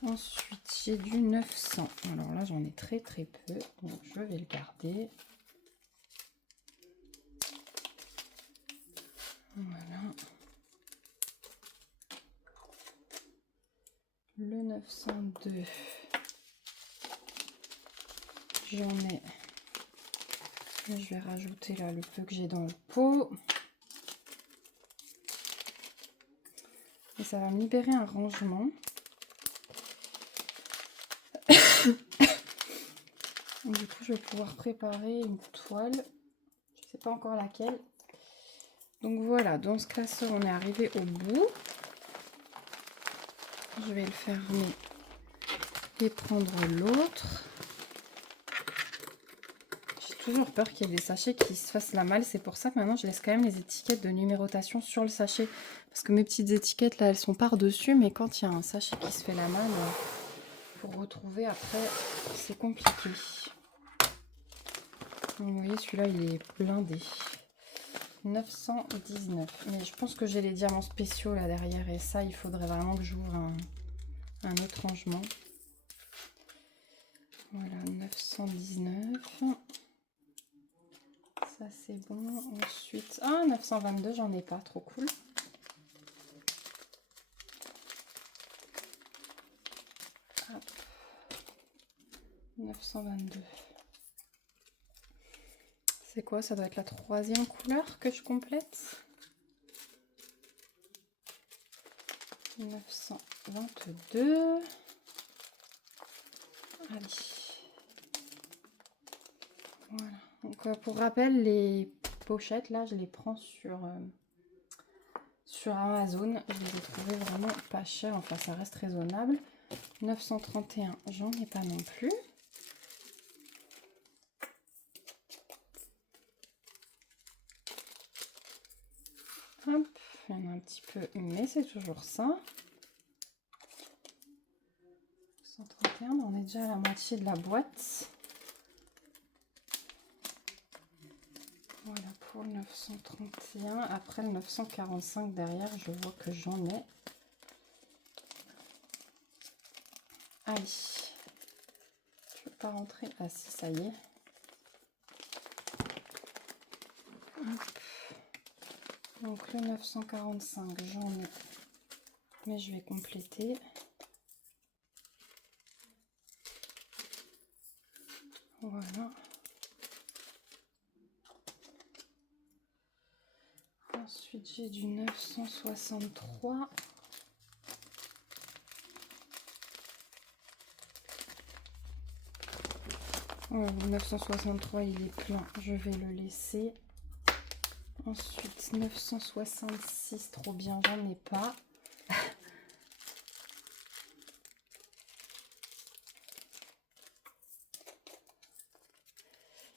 Ensuite, j'ai du 900. Alors là, j'en ai très peu, donc je vais le garder. Voilà. Le 902. J'en ai. Je vais rajouter là le peu que j'ai dans le pot. ça va me libérer un rangement. Du coup, je vais pouvoir préparer une toile. Je ne sais pas encore laquelle. Donc voilà, dans ce classeur, on est arrivé au bout. Je vais le fermer et prendre l'autre. J'ai toujours peur qu'il y ait des sachets qui se fassent la malle. C'est pour ça que maintenant, je laisse quand même les étiquettes de numérotation sur le sachet. Parce que mes petites étiquettes, là, elles sont par-dessus. Mais quand il y a un sachet qui se fait la malle, pour retrouver après, c'est compliqué. Donc, vous voyez, celui-là, il est blindé. 919. Mais je pense que j'ai les diamants spéciaux là derrière. Et ça, il faudrait vraiment que j'ouvre un autre rangement. Voilà, 919. Ça, c'est bon. Ensuite, 922, j'en ai pas. Trop cool. Hop. 922. C'est quoi? Ça doit être la troisième couleur que je complète. 922. Allez. Voilà. Donc, pour rappel, les pochettes, là, je les prends sur Amazon. Je les ai trouvées vraiment pas chères. Enfin, ça reste raisonnable. 931, j'en ai pas non plus. Hop, il y en a un petit peu, mais c'est toujours ça. 131, on est déjà à la moitié de la boîte. Voilà pour le 931. Après le 945 derrière, je vois que j'en ai. Allez. Je ne peux pas rentrer. Ah si, ça y est. Hop. Donc le 945, j'en ai. Mais je vais compléter. Voilà. Ensuite, j'ai du 963. Le 963, il est plein. Je vais le laisser. Ensuite, 966, trop bien, j'en ai pas.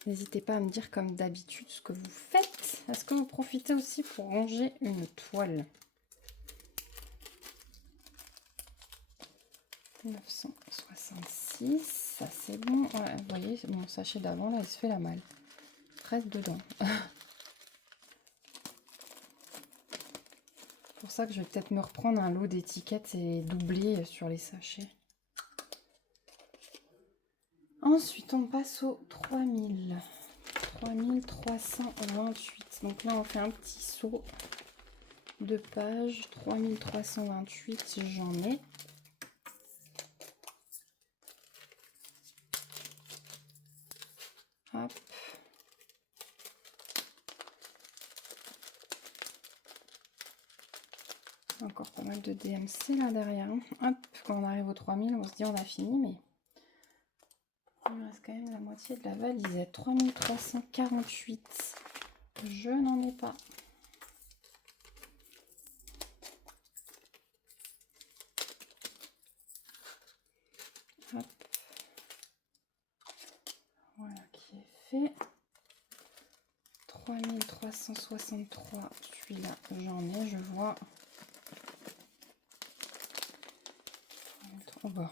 N'hésitez pas à me dire comme d'habitude ce que vous faites. Est-ce que vous profitez aussi pour ranger une toile? 966, ça c'est bon. Ouais, vous voyez, mon sachet d'avant, là, il se fait la malle. Reste dedans. C'est pour ça que je vais peut-être me reprendre un lot d'étiquettes et doubler sur les sachets. Ensuite, on passe au 3328. Donc là, on fait un petit saut de page. 3328, j'en ai. Hop. Encore pas mal de DMC là derrière. Hop, quand on arrive aux 3000, on se dit on a fini, mais il me reste quand même la moitié de la valisette. 3348. Je n'en ai pas. Hop. Voilà qui est fait. 3363. Celui-là, j'en ai, je vois. Oh bah,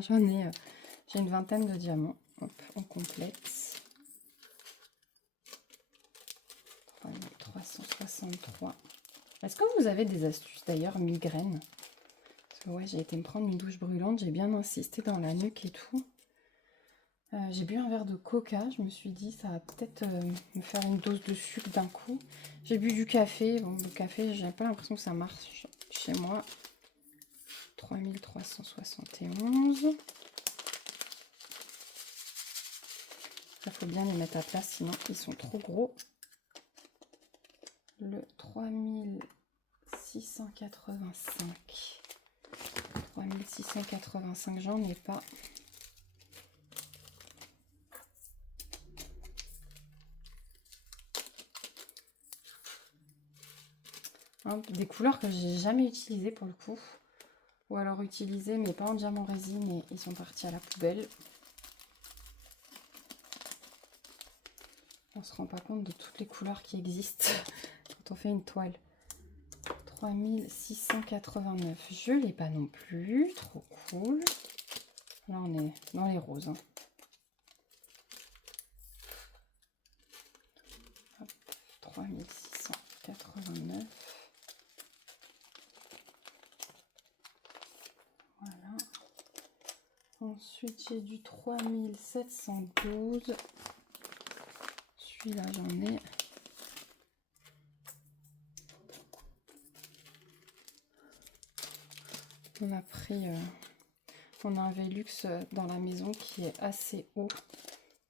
j'en ai. J'ai une vingtaine de diamants. Hop, on complète. 3363. Est-ce que vous avez des astuces d'ailleurs migraine? Parce que ouais, j'ai été me prendre une douche brûlante, j'ai bien insisté dans la nuque et tout. J'ai bu un verre de coca, je me suis dit ça va peut-être me faire une dose de sucre d'un coup. J'ai bu du café, bon le café j'ai pas l'impression que ça marche chez moi. 3371. Il faut bien les mettre à place, sinon ils sont trop gros. Le 3600, 3685. 3685, j'en ai pas. Des couleurs que j'ai jamais utilisées pour le coup. Ou alors utilisées mais pas en diamant résine et ils sont partis à la poubelle. On se rend pas compte de toutes les couleurs qui existent quand on fait une toile. 3689, je l'ai pas non plus, trop cool. Là on est dans les roses. Hop, 3689. Voilà. Ensuite j'ai du 3712. Celui-là j'en ai. On a pris, on a un Velux dans la maison qui est assez haut.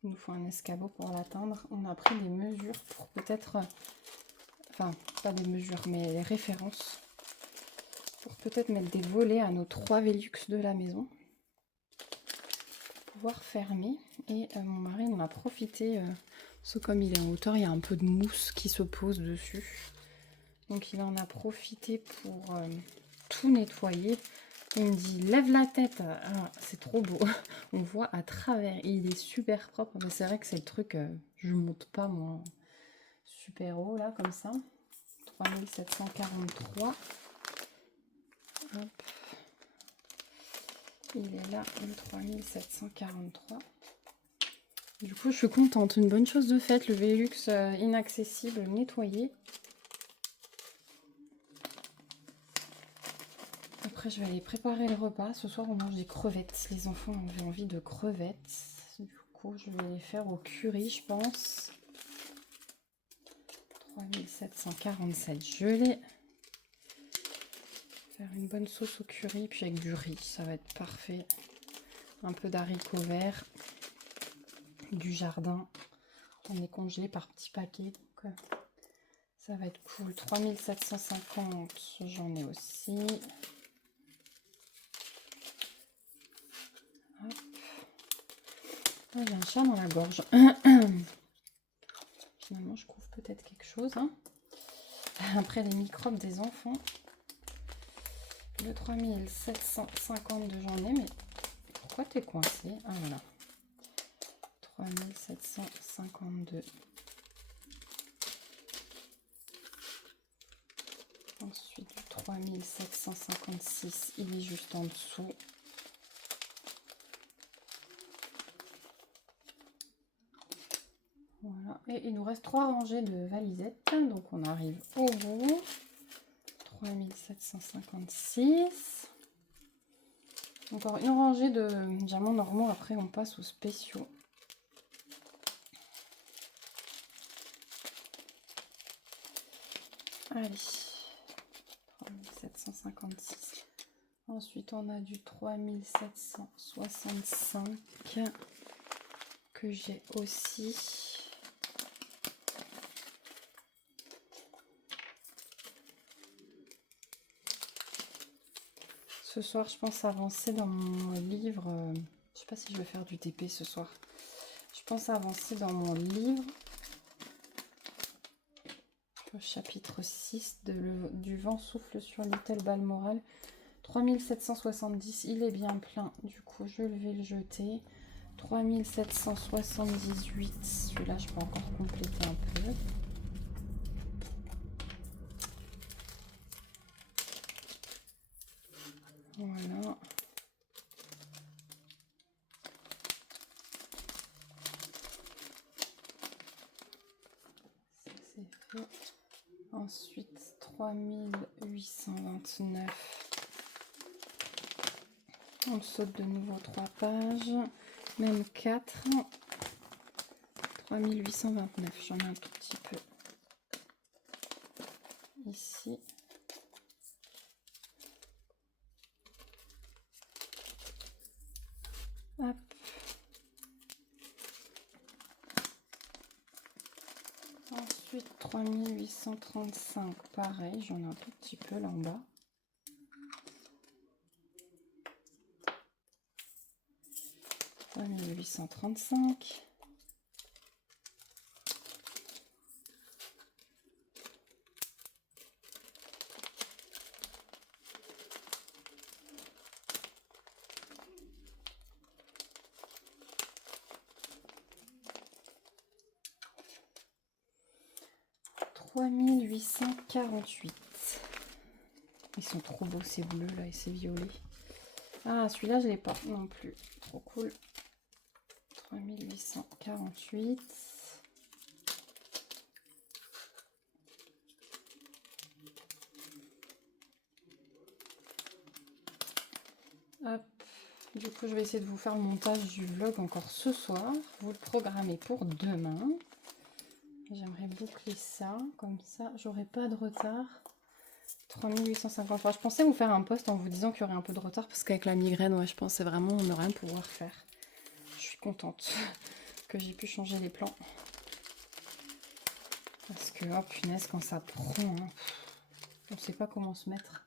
Il nous faut un escabeau pour l'atteindre. On a pris des mesures pour peut-être, enfin pas des mesures mais les références. Pour peut-être mettre des volets à nos 3 Velux de la maison. Pour pouvoir fermer. Et mon mari en a profité, parce que comme il est en hauteur, il y a un peu de mousse qui se pose dessus. Donc il en a profité pour tout nettoyer. Il me dit lève la tête. Ah, c'est trop beau. On voit à travers. Il est super propre. Mais c'est vrai que c'est le truc. Je monte pas moi super haut là comme ça. 3743. Hop. Il est là le 3743. Du coup je suis contente. Une bonne chose de faite. Le Velux inaccessible nettoyé. Après, je vais aller préparer le repas. Ce soir, on mange des crevettes. Les enfants avaient envie de crevettes. Du coup, je vais les faire au curry, je pense. 3747, je l'ai. Faire une bonne sauce au curry, puis avec du riz, ça va être parfait. Un peu d'haricots verts. Du jardin. On est congelé par petits paquets. Donc, ça va être cool. 3750, j'en ai aussi. Ah, j'ai un chat dans la gorge. Finalement, je couvre peut-être quelque chose. Hein. Après les microbes des enfants. Le 3752, j'en ai. Mais pourquoi t'es coincé? Ah voilà. 3752. Ensuite, du 3756. Il est juste en dessous. Voilà. Et il nous reste 3 rangées de valisettes. Donc on arrive au bout. 3756. Encore une rangée de diamants normaux. Après on passe aux spéciaux. Allez. 3756. Ensuite on a du 3765 que j'ai aussi. Ce soir, je pense avancer dans mon livre. Je sais pas si je vais faire du TP ce soir. Je pense avancer dans mon livre. Au chapitre 6 du vent souffle sur l'hôtel Balmoral. 3770, il est bien plein. Du coup, je vais le jeter. 3778. Celui-là, je peux encore compléter un peu. Voilà. Ça, c'est fait. Ensuite, 3829. On saute de nouveau 3 pages. Même 4. 3829. J'en ai un tout petit peu. Ici. Hop. Ensuite, 3835, pareil, j'en ai un tout petit peu là en bas. 3835. $3848. Ils sont trop beaux ces bleus là et ces violets. Ah, celui-là je l'ai pas non plus. Trop cool. 3848. Hop. Du coup, je vais essayer de vous faire le montage du vlog encore ce soir. Vous le programmez pour demain. J'aimerais boucler ça, comme ça, j'aurai pas de retard. 3853. Je pensais vous faire un post en vous disant qu'il y aurait un peu de retard parce qu'avec la migraine, ouais, je pensais vraiment ne rien pouvoir faire. Je suis contente que j'ai pu changer les plans. Parce que, oh punaise, quand ça prend, hein, on sait pas comment se mettre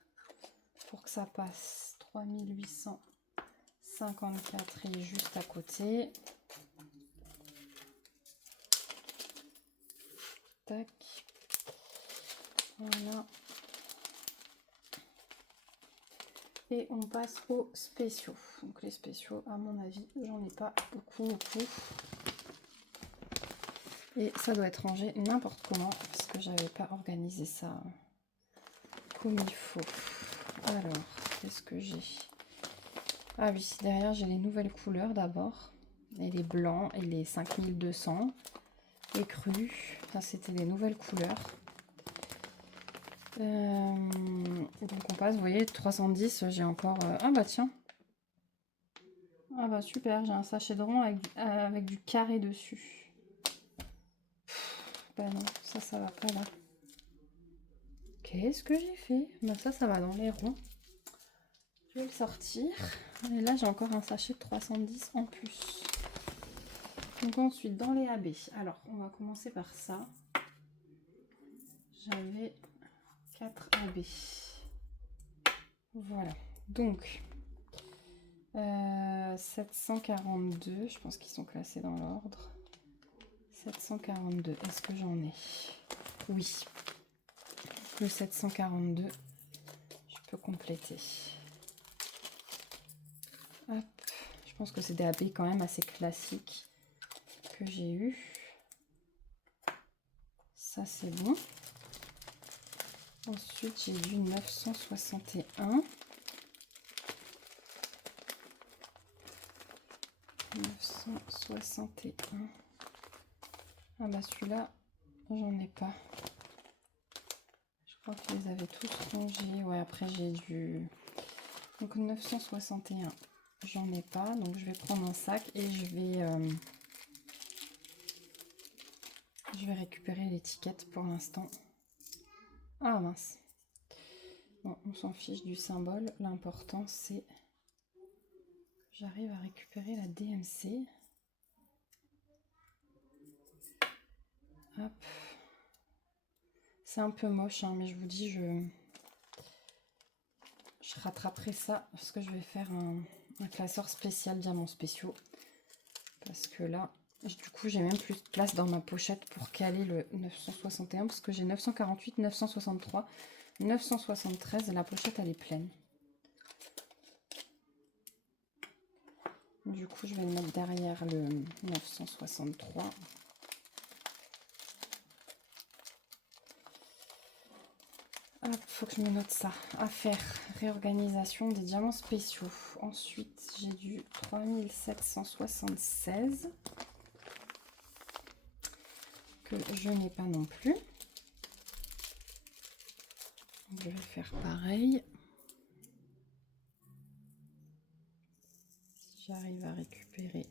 pour que ça passe. 3854 est juste à côté. Tac. Voilà. Et on passe aux spéciaux. Donc les spéciaux, à mon avis, j'en ai pas beaucoup. Et ça doit être rangé n'importe comment, parce que j'avais pas organisé ça comme il faut. Alors, qu'est-ce que j'ai? Ah oui, derrière j'ai les nouvelles couleurs d'abord. Et les blancs et les 5200. Et crus. Ça, c'était les nouvelles couleurs. Donc on passe, vous voyez, 310, j'ai encore... Ah bah tiens. Ah bah super, j'ai un sachet de rond avec du carré dessus. Bah non, ça va pas là. Qu'est-ce que j'ai fait? Bah ça va dans les ronds. Je vais le sortir. Et là j'ai encore un sachet de 310 en plus. Donc ensuite dans les AB. Alors on va commencer par ça. J'avais 4 AB. Voilà. Donc 742, je pense qu'ils sont classés dans l'ordre. 742, est-ce que j'en ai? Oui. Le 742, je peux compléter. Hop. Je pense que c'est des AB quand même assez classiques que j'ai eu. Ça c'est bon. Ensuite j'ai du 961. 961. Ah bah celui-là, j'en ai pas. Je crois que je les avais tous rangés. Ouais, après j'ai du... Donc 961, j'en ai pas. Donc je vais prendre un sac et je vais récupérer l'étiquette pour l'instant. Ah mince. Bon, on s'en fiche du symbole. L'important c'est... J'arrive à récupérer la DMC. Hop. C'est un peu moche, hein, mais je vous dis, je rattraperai ça parce que je vais faire un classeur spécial diamants spéciaux. Parce que là, du coup, j'ai même plus de place dans ma pochette pour caler le 961 parce que j'ai 948, 963, 973 et la pochette, elle est pleine. Du coup, je vais le mettre derrière le 963. Hop, faut que je me note ça. À faire, réorganisation des diamants spéciaux. Ensuite, j'ai du 3776 que je n'ai pas non plus. Je vais faire pareil. Si j'arrive à récupérer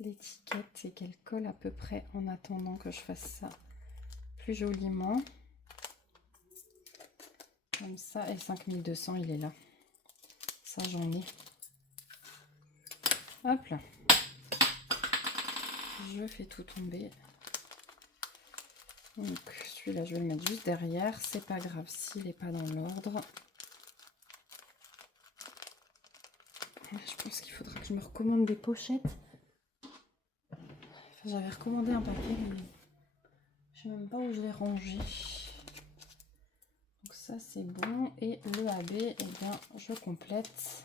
l'étiquette et qu'elle colle à peu près en attendant que je fasse ça plus joliment. Comme ça, et 5200, il est là. Ça, j'en ai. Hop là. Je fais tout tomber. Donc celui-là, je vais le mettre juste derrière. C'est pas grave s'il n'est pas dans l'ordre. Je pense qu'il faudra que je me recommande des pochettes. Enfin, j'avais recommandé un paquet, mais je sais même pas où je l'ai rangé. Donc ça c'est bon. Et le AB, eh bien je complète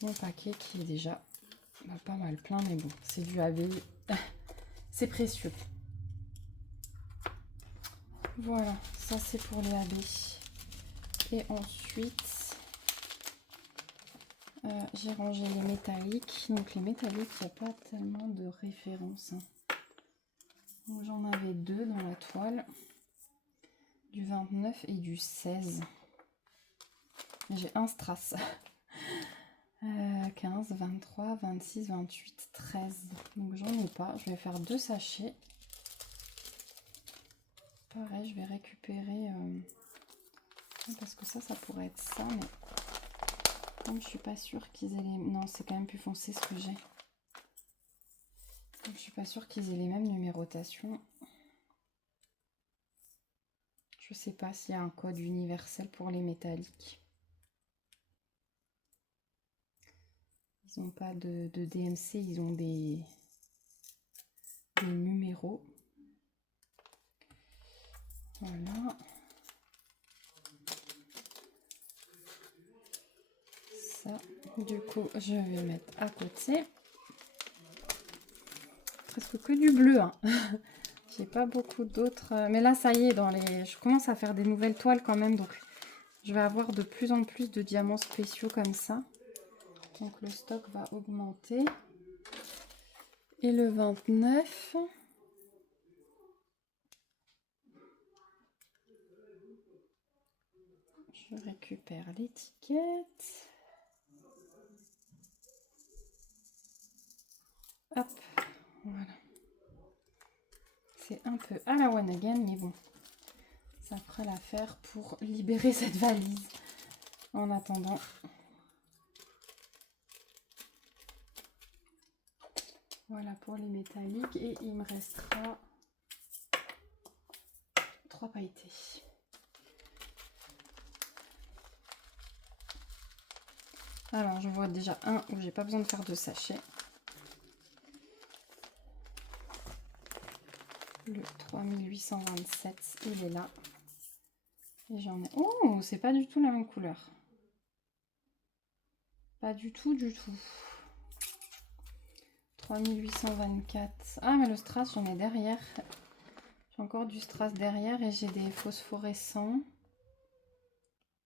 mon paquet qui est déjà pas mal plein, mais bon, c'est du AB. C'est précieux. Voilà, ça c'est pour les AB. Et ensuite, j'ai rangé les métalliques. Donc les métalliques, il n'y a pas tellement de références. J'en avais deux dans la toile, du 29 et du 16. J'ai un strass. 15, 23, 26, 28, 13. Donc j'en ai pas. Je vais faire 2 sachets. Pareil, je vais récupérer... parce que ça pourrait être ça, mais... Comme je suis pas sûre qu'ils aient les... Non, c'est quand même plus foncé ce que j'ai. Donc, je suis pas sûre qu'ils aient les mêmes numérotations. Je sais pas s'il y a un code universel pour les métalliques. Ils n'ont pas de DMC, ils ont des numéros. Voilà. Ça, du coup, je vais mettre à côté. Presque que du bleu, hein. J'ai pas beaucoup d'autres. Mais là, ça y est, je commence à faire des nouvelles toiles quand même. Donc, je vais avoir de plus en plus de diamants spéciaux comme ça. Donc, le stock va augmenter. Et le 29... Je récupère l'étiquette. Hop, voilà. C'est un peu à la one again, mais bon, ça fera l'affaire pour libérer cette valise. En attendant, voilà pour les métalliques. Et il me restera 3 pailletés. Alors, je vois déjà un où j'ai pas besoin de faire de sachet. Le 3827, il est là. Et j'en ai... Oh, c'est pas du tout la même couleur. Pas du tout, du tout. 3824. Ah, mais le strass, j'en ai derrière. J'ai encore du strass derrière et j'ai des phosphorescents.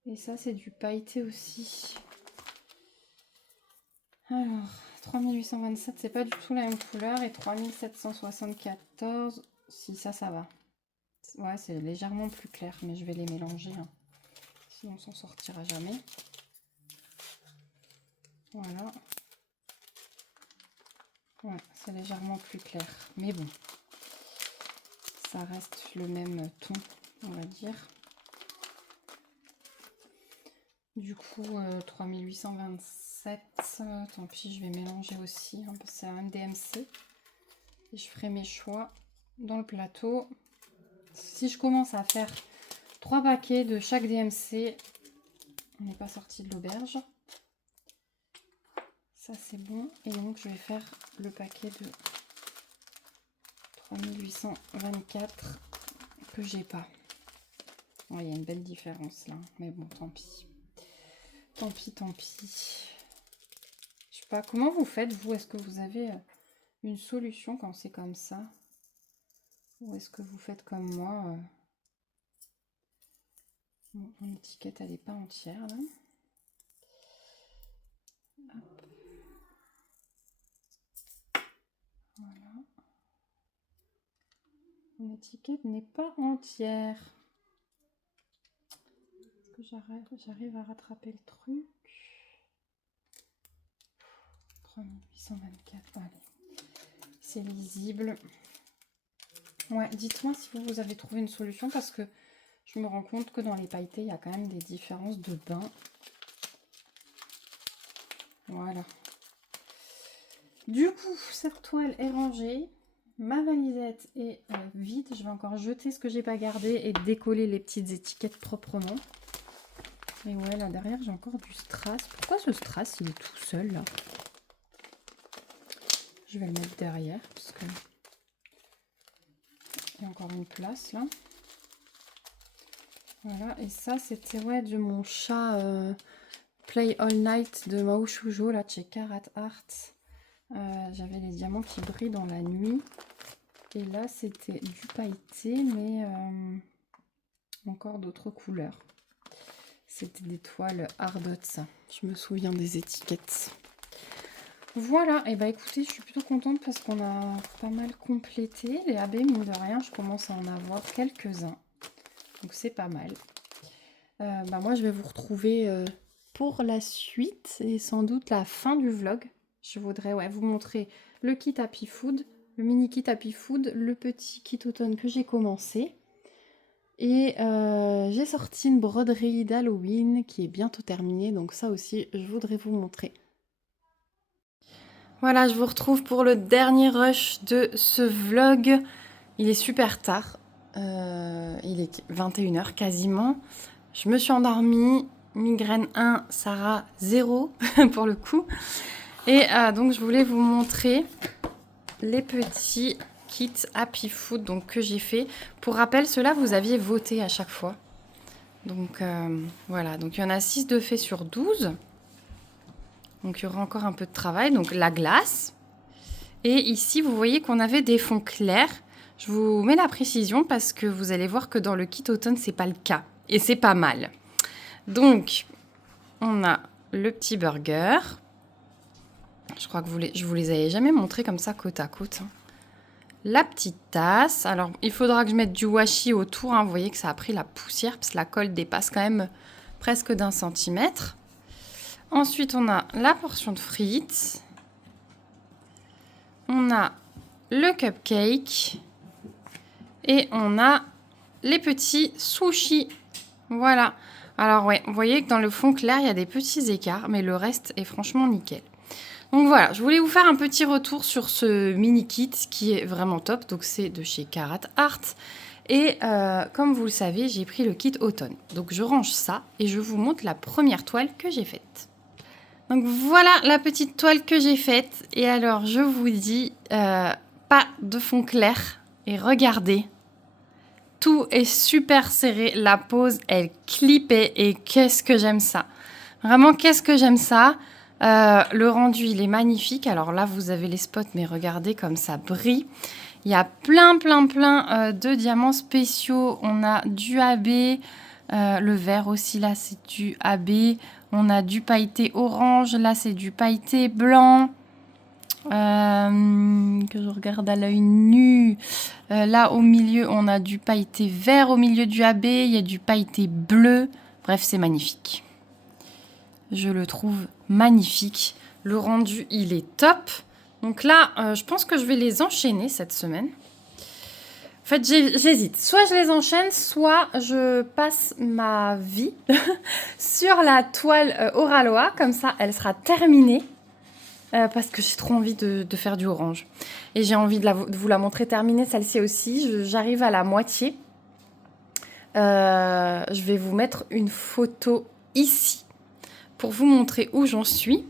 Et ça, c'est du pailleté aussi. Alors, 3827, c'est pas du tout la même couleur. Et 3774, si ça va. Ouais, c'est légèrement plus clair, mais je vais les mélanger. Hein. Sinon, on s'en sortira jamais. Voilà. Ouais, c'est légèrement plus clair. Mais bon, ça reste le même ton, on va dire. Du coup, 3827, tant pis, je vais mélanger aussi. Hein, parce que c'est un DMC. Et je ferai mes choix dans le plateau. Si je commence à faire 3 paquets de chaque DMC, on n'est pas sorti de l'auberge. Ça, c'est bon. Et donc, je vais faire le paquet de 3824 que j'ai pas. Il y a une belle différence là. Mais bon, tant pis. Tant pis, tant pis. Je sais pas, comment vous faites, vous? Est-ce que vous avez une solution quand c'est comme ça? Ou est-ce que vous faites comme moi? Bon, mon étiquette, elle n'est pas entière là. Hop. Voilà. Mon étiquette n'est pas entière. Est-ce que j'arrive à rattraper le truc? 3824, allez. C'est lisible. Ouais, dites-moi si vous avez trouvé une solution parce que je me rends compte que dans les pailletés, il y a quand même des différences de bain. Voilà. Du coup, cette toile est rangée. Ma valisette est vide. Je vais encore jeter ce que j'ai pas gardé et décoller les petites étiquettes proprement. Et ouais, là derrière, j'ai encore du strass. Pourquoi ce strass, il est tout seul là? Je vais le mettre derrière parce que il y a encore une place là. Voilà, et ça c'était ouais de mon chat Play All Night de Mao Shujo là de chez Karat Art. J'avais les diamants qui brillent dans la nuit. Et là c'était du pailleté mais encore d'autres couleurs. C'était des toiles Ardot ça. Je me souviens des étiquettes. Voilà, et bah écoutez, je suis plutôt contente parce qu'on a pas mal complété. Les AB, mine de rien, je commence à en avoir quelques-uns. Donc c'est pas mal. Bah moi, je vais vous retrouver pour la suite et sans doute la fin du vlog. Je voudrais ouais, vous montrer le kit Happy Food, le mini kit Happy Food, le petit kit automne que j'ai commencé. Et j'ai sorti une broderie d'Halloween qui est bientôt terminée. Donc ça aussi, je voudrais vous montrer. Voilà, je vous retrouve pour le dernier rush de ce vlog. Il est super tard. Il est 21h quasiment. Je me suis endormie. Migraine 1, Sarah 0 pour le coup. Et donc je voulais vous montrer les petits kits Happy Food donc, que j'ai fait. Pour rappel, ceux-là, vous aviez voté à chaque fois. Donc voilà, donc il y en a 6 de faits sur 12. Donc, il y aura encore un peu de travail. Donc, la glace. Et ici, vous voyez qu'on avait des fonds clairs. Je vous mets la précision parce que vous allez voir que dans le kit automne, c'est pas le cas. Et c'est pas mal. Donc, on a le petit burger. Je crois que je vous les avais jamais montrés comme ça, côte à côte. Hein. La petite tasse. Alors, il faudra que je mette du washi autour. Hein. Vous voyez que ça a pris la poussière parce que la colle dépasse quand même presque d'1 centimètre. Ensuite, on a la portion de frites. On a le cupcake. Et on a les petits sushis. Voilà. Alors, ouais, vous voyez que dans le fond clair, il y a des petits écarts. Mais le reste est franchement nickel. Donc voilà, je voulais vous faire un petit retour sur ce mini kit qui est vraiment top. Donc, c'est de chez Karat Art. Et comme vous le savez, j'ai pris le kit automne. Donc, je range ça et je vous montre la première toile que j'ai faite. Donc voilà la petite toile que j'ai faite. Et alors je vous dis, pas de fond clair. Et regardez, tout est super serré. La pose, elle clippait. Et qu'est-ce que j'aime ça. Vraiment, qu'est-ce que j'aime ça. Le rendu, il est magnifique. Alors là, vous avez les spots, mais regardez comme ça brille. Il y a plein de diamants spéciaux. On a du AB. Le vert aussi, là, c'est du AB. On a du pailleté orange. Là, c'est du pailleté blanc. Que je regarde à l'œil nu. Là, au milieu, on a du pailleté vert au milieu du AB. Il y a du pailleté bleu. Bref, c'est magnifique. Je le trouve magnifique. Le rendu, il est top. Donc là, je pense que je vais les enchaîner cette semaine. En fait, j'hésite. Soit je les enchaîne, soit je passe ma vie sur la toile Oraloa. Comme ça, elle sera terminée. Parce que j'ai trop envie de faire du orange. Et j'ai envie de vous la montrer terminée, celle-ci aussi. J'arrive à la moitié. Je vais vous mettre une photo ici pour vous montrer où j'en suis.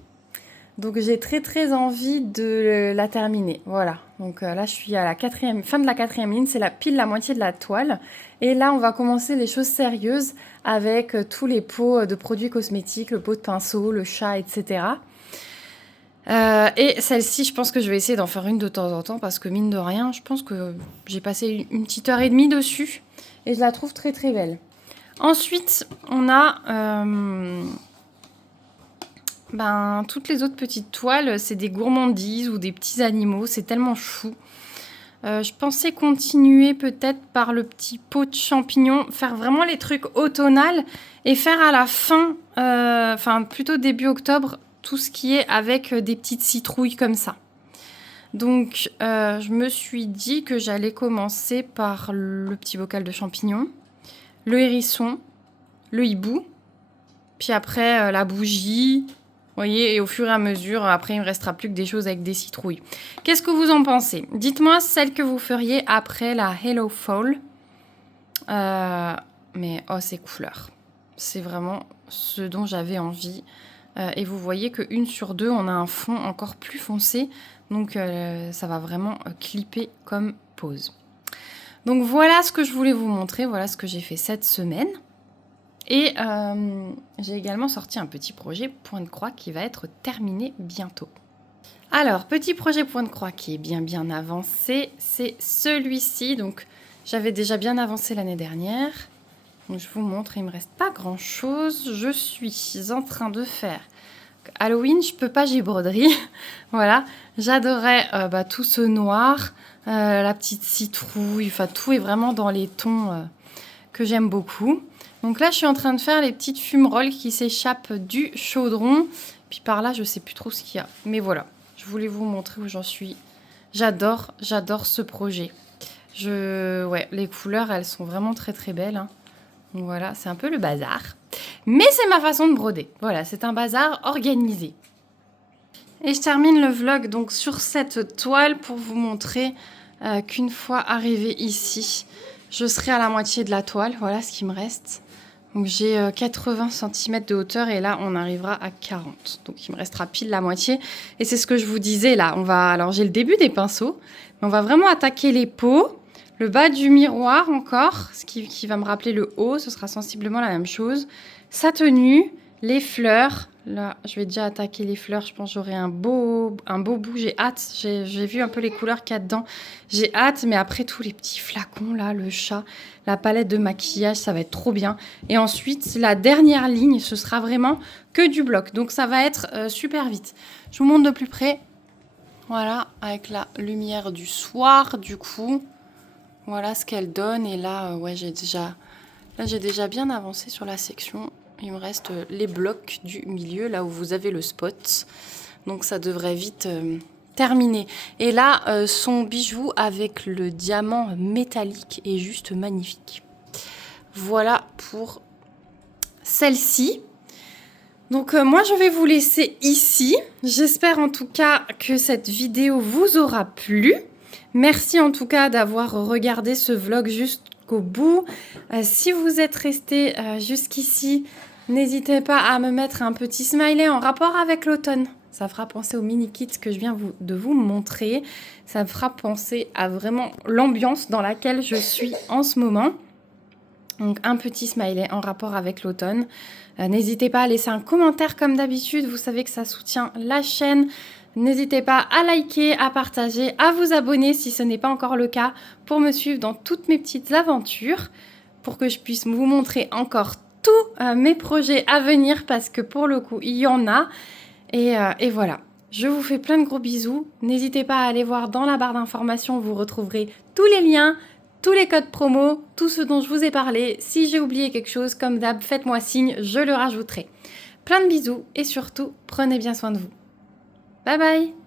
Donc j'ai très envie de la terminer. Voilà. Donc là je suis à la fin de la 4e ligne, c'est pile la moitié de la toile. Et là on va commencer les choses sérieuses avec tous les pots de produits cosmétiques, le pot de pinceau, le chat, etc. Et celle-ci, je pense que je vais essayer d'en faire une de temps en temps parce que mine de rien, je pense que j'ai passé une petite heure et demie dessus et je la trouve très belle. Ensuite, on a toutes les autres petites toiles, c'est des gourmandises ou des petits animaux, c'est tellement chou. Je pensais continuer peut-être par le petit pot de champignons, faire vraiment les trucs automnales et faire à la fin, plutôt début octobre, tout ce qui est avec des petites citrouilles comme ça. Donc, je me suis dit que j'allais commencer par le petit bocal de champignons, le hérisson, le hibou, puis après la bougie, voyez, et au fur et à mesure, après, il ne me restera plus que des choses avec des citrouilles. Qu'est-ce que vous en pensez? Dites-moi celle que vous feriez après la Hello Fall. Mais, oh, ces couleurs. C'est vraiment ce dont j'avais envie. Et vous voyez qu'une sur deux, on a un fond encore plus foncé. Donc, ça va vraiment clipper comme pose. Donc, voilà ce que je voulais vous montrer. Voilà ce que j'ai fait cette semaine. Et j'ai également sorti un petit projet point de croix qui va être terminé bientôt. Alors, petit projet point de croix qui est bien avancé, c'est celui-ci. Donc, j'avais déjà bien avancé l'année dernière. Donc, je vous montre, il ne me reste pas grand-chose. Je suis en train de faire Halloween, je peux pas, j'ai broderie. Voilà, j'adorais tout ce noir, la petite citrouille, enfin tout est vraiment dans les tons que j'aime beaucoup. Donc là, je suis en train de faire les petites fumerolles qui s'échappent du chaudron. Puis par là, je sais plus trop ce qu'il y a. Mais voilà, je voulais vous montrer où j'en suis. J'adore ce projet. Ouais, les couleurs, elles sont vraiment très belles. Hein. Donc voilà, c'est un peu le bazar. Mais c'est ma façon de broder. Voilà, c'est un bazar organisé. Et je termine le vlog donc sur cette toile pour vous montrer qu'une fois arrivée ici, je serai à la moitié de la toile. Voilà ce qui me reste. Donc j'ai 80 cm de hauteur et là on arrivera à 40. Donc il me restera pile la moitié. Et c'est ce que je vous disais là. Alors j'ai le début des pinceaux, mais on va vraiment attaquer les peaux. Le bas du miroir encore, ce qui va me rappeler le haut, ce sera sensiblement la même chose. Sa tenue, les fleurs. Là, je vais déjà attaquer les fleurs. Je pense que j'aurai un beau bout. J'ai hâte. J'ai vu un peu les couleurs qu'il y a dedans. J'ai hâte, mais après tous les petits flacons, là, le chat, la palette de maquillage, ça va être trop bien. Et ensuite, la dernière ligne, ce sera vraiment que du bloc. Donc, ça va être super vite. Je vous montre de plus près. Voilà, avec la lumière du soir, du coup. Voilà ce qu'elle donne. Et là, ouais, j'ai déjà bien avancé sur la section. Il me reste les blocs du milieu, là où vous avez le spot. Donc ça devrait vite terminer. Et là, son bijou avec le diamant métallique est juste magnifique. Voilà pour celle-ci. Donc moi, je vais vous laisser ici. J'espère en tout cas que cette vidéo vous aura plu. Merci en tout cas d'avoir regardé ce vlog jusqu'au bout. Si vous êtes resté jusqu'ici, n'hésitez pas à me mettre un petit smiley en rapport avec l'automne. Ça fera penser au mini kit que je viens de vous montrer. Ça me fera penser à vraiment l'ambiance dans laquelle je suis en ce moment. Donc un petit smiley en rapport avec l'automne. N'hésitez pas à laisser un commentaire comme d'habitude. Vous savez que ça soutient la chaîne. N'hésitez pas à liker, à partager, à vous abonner si ce n'est pas encore le cas pour me suivre dans toutes mes petites aventures, pour que je puisse vous montrer encore tous mes projets à venir parce que pour le coup, il y en a. Et voilà, je vous fais plein de gros bisous. N'hésitez pas à aller voir dans la barre d'informations, vous retrouverez tous les liens, tous les codes promo, tout ce dont je vous ai parlé. Si j'ai oublié quelque chose, comme d'hab, faites-moi signe, je le rajouterai. Plein de bisous et surtout, prenez bien soin de vous. Bye bye!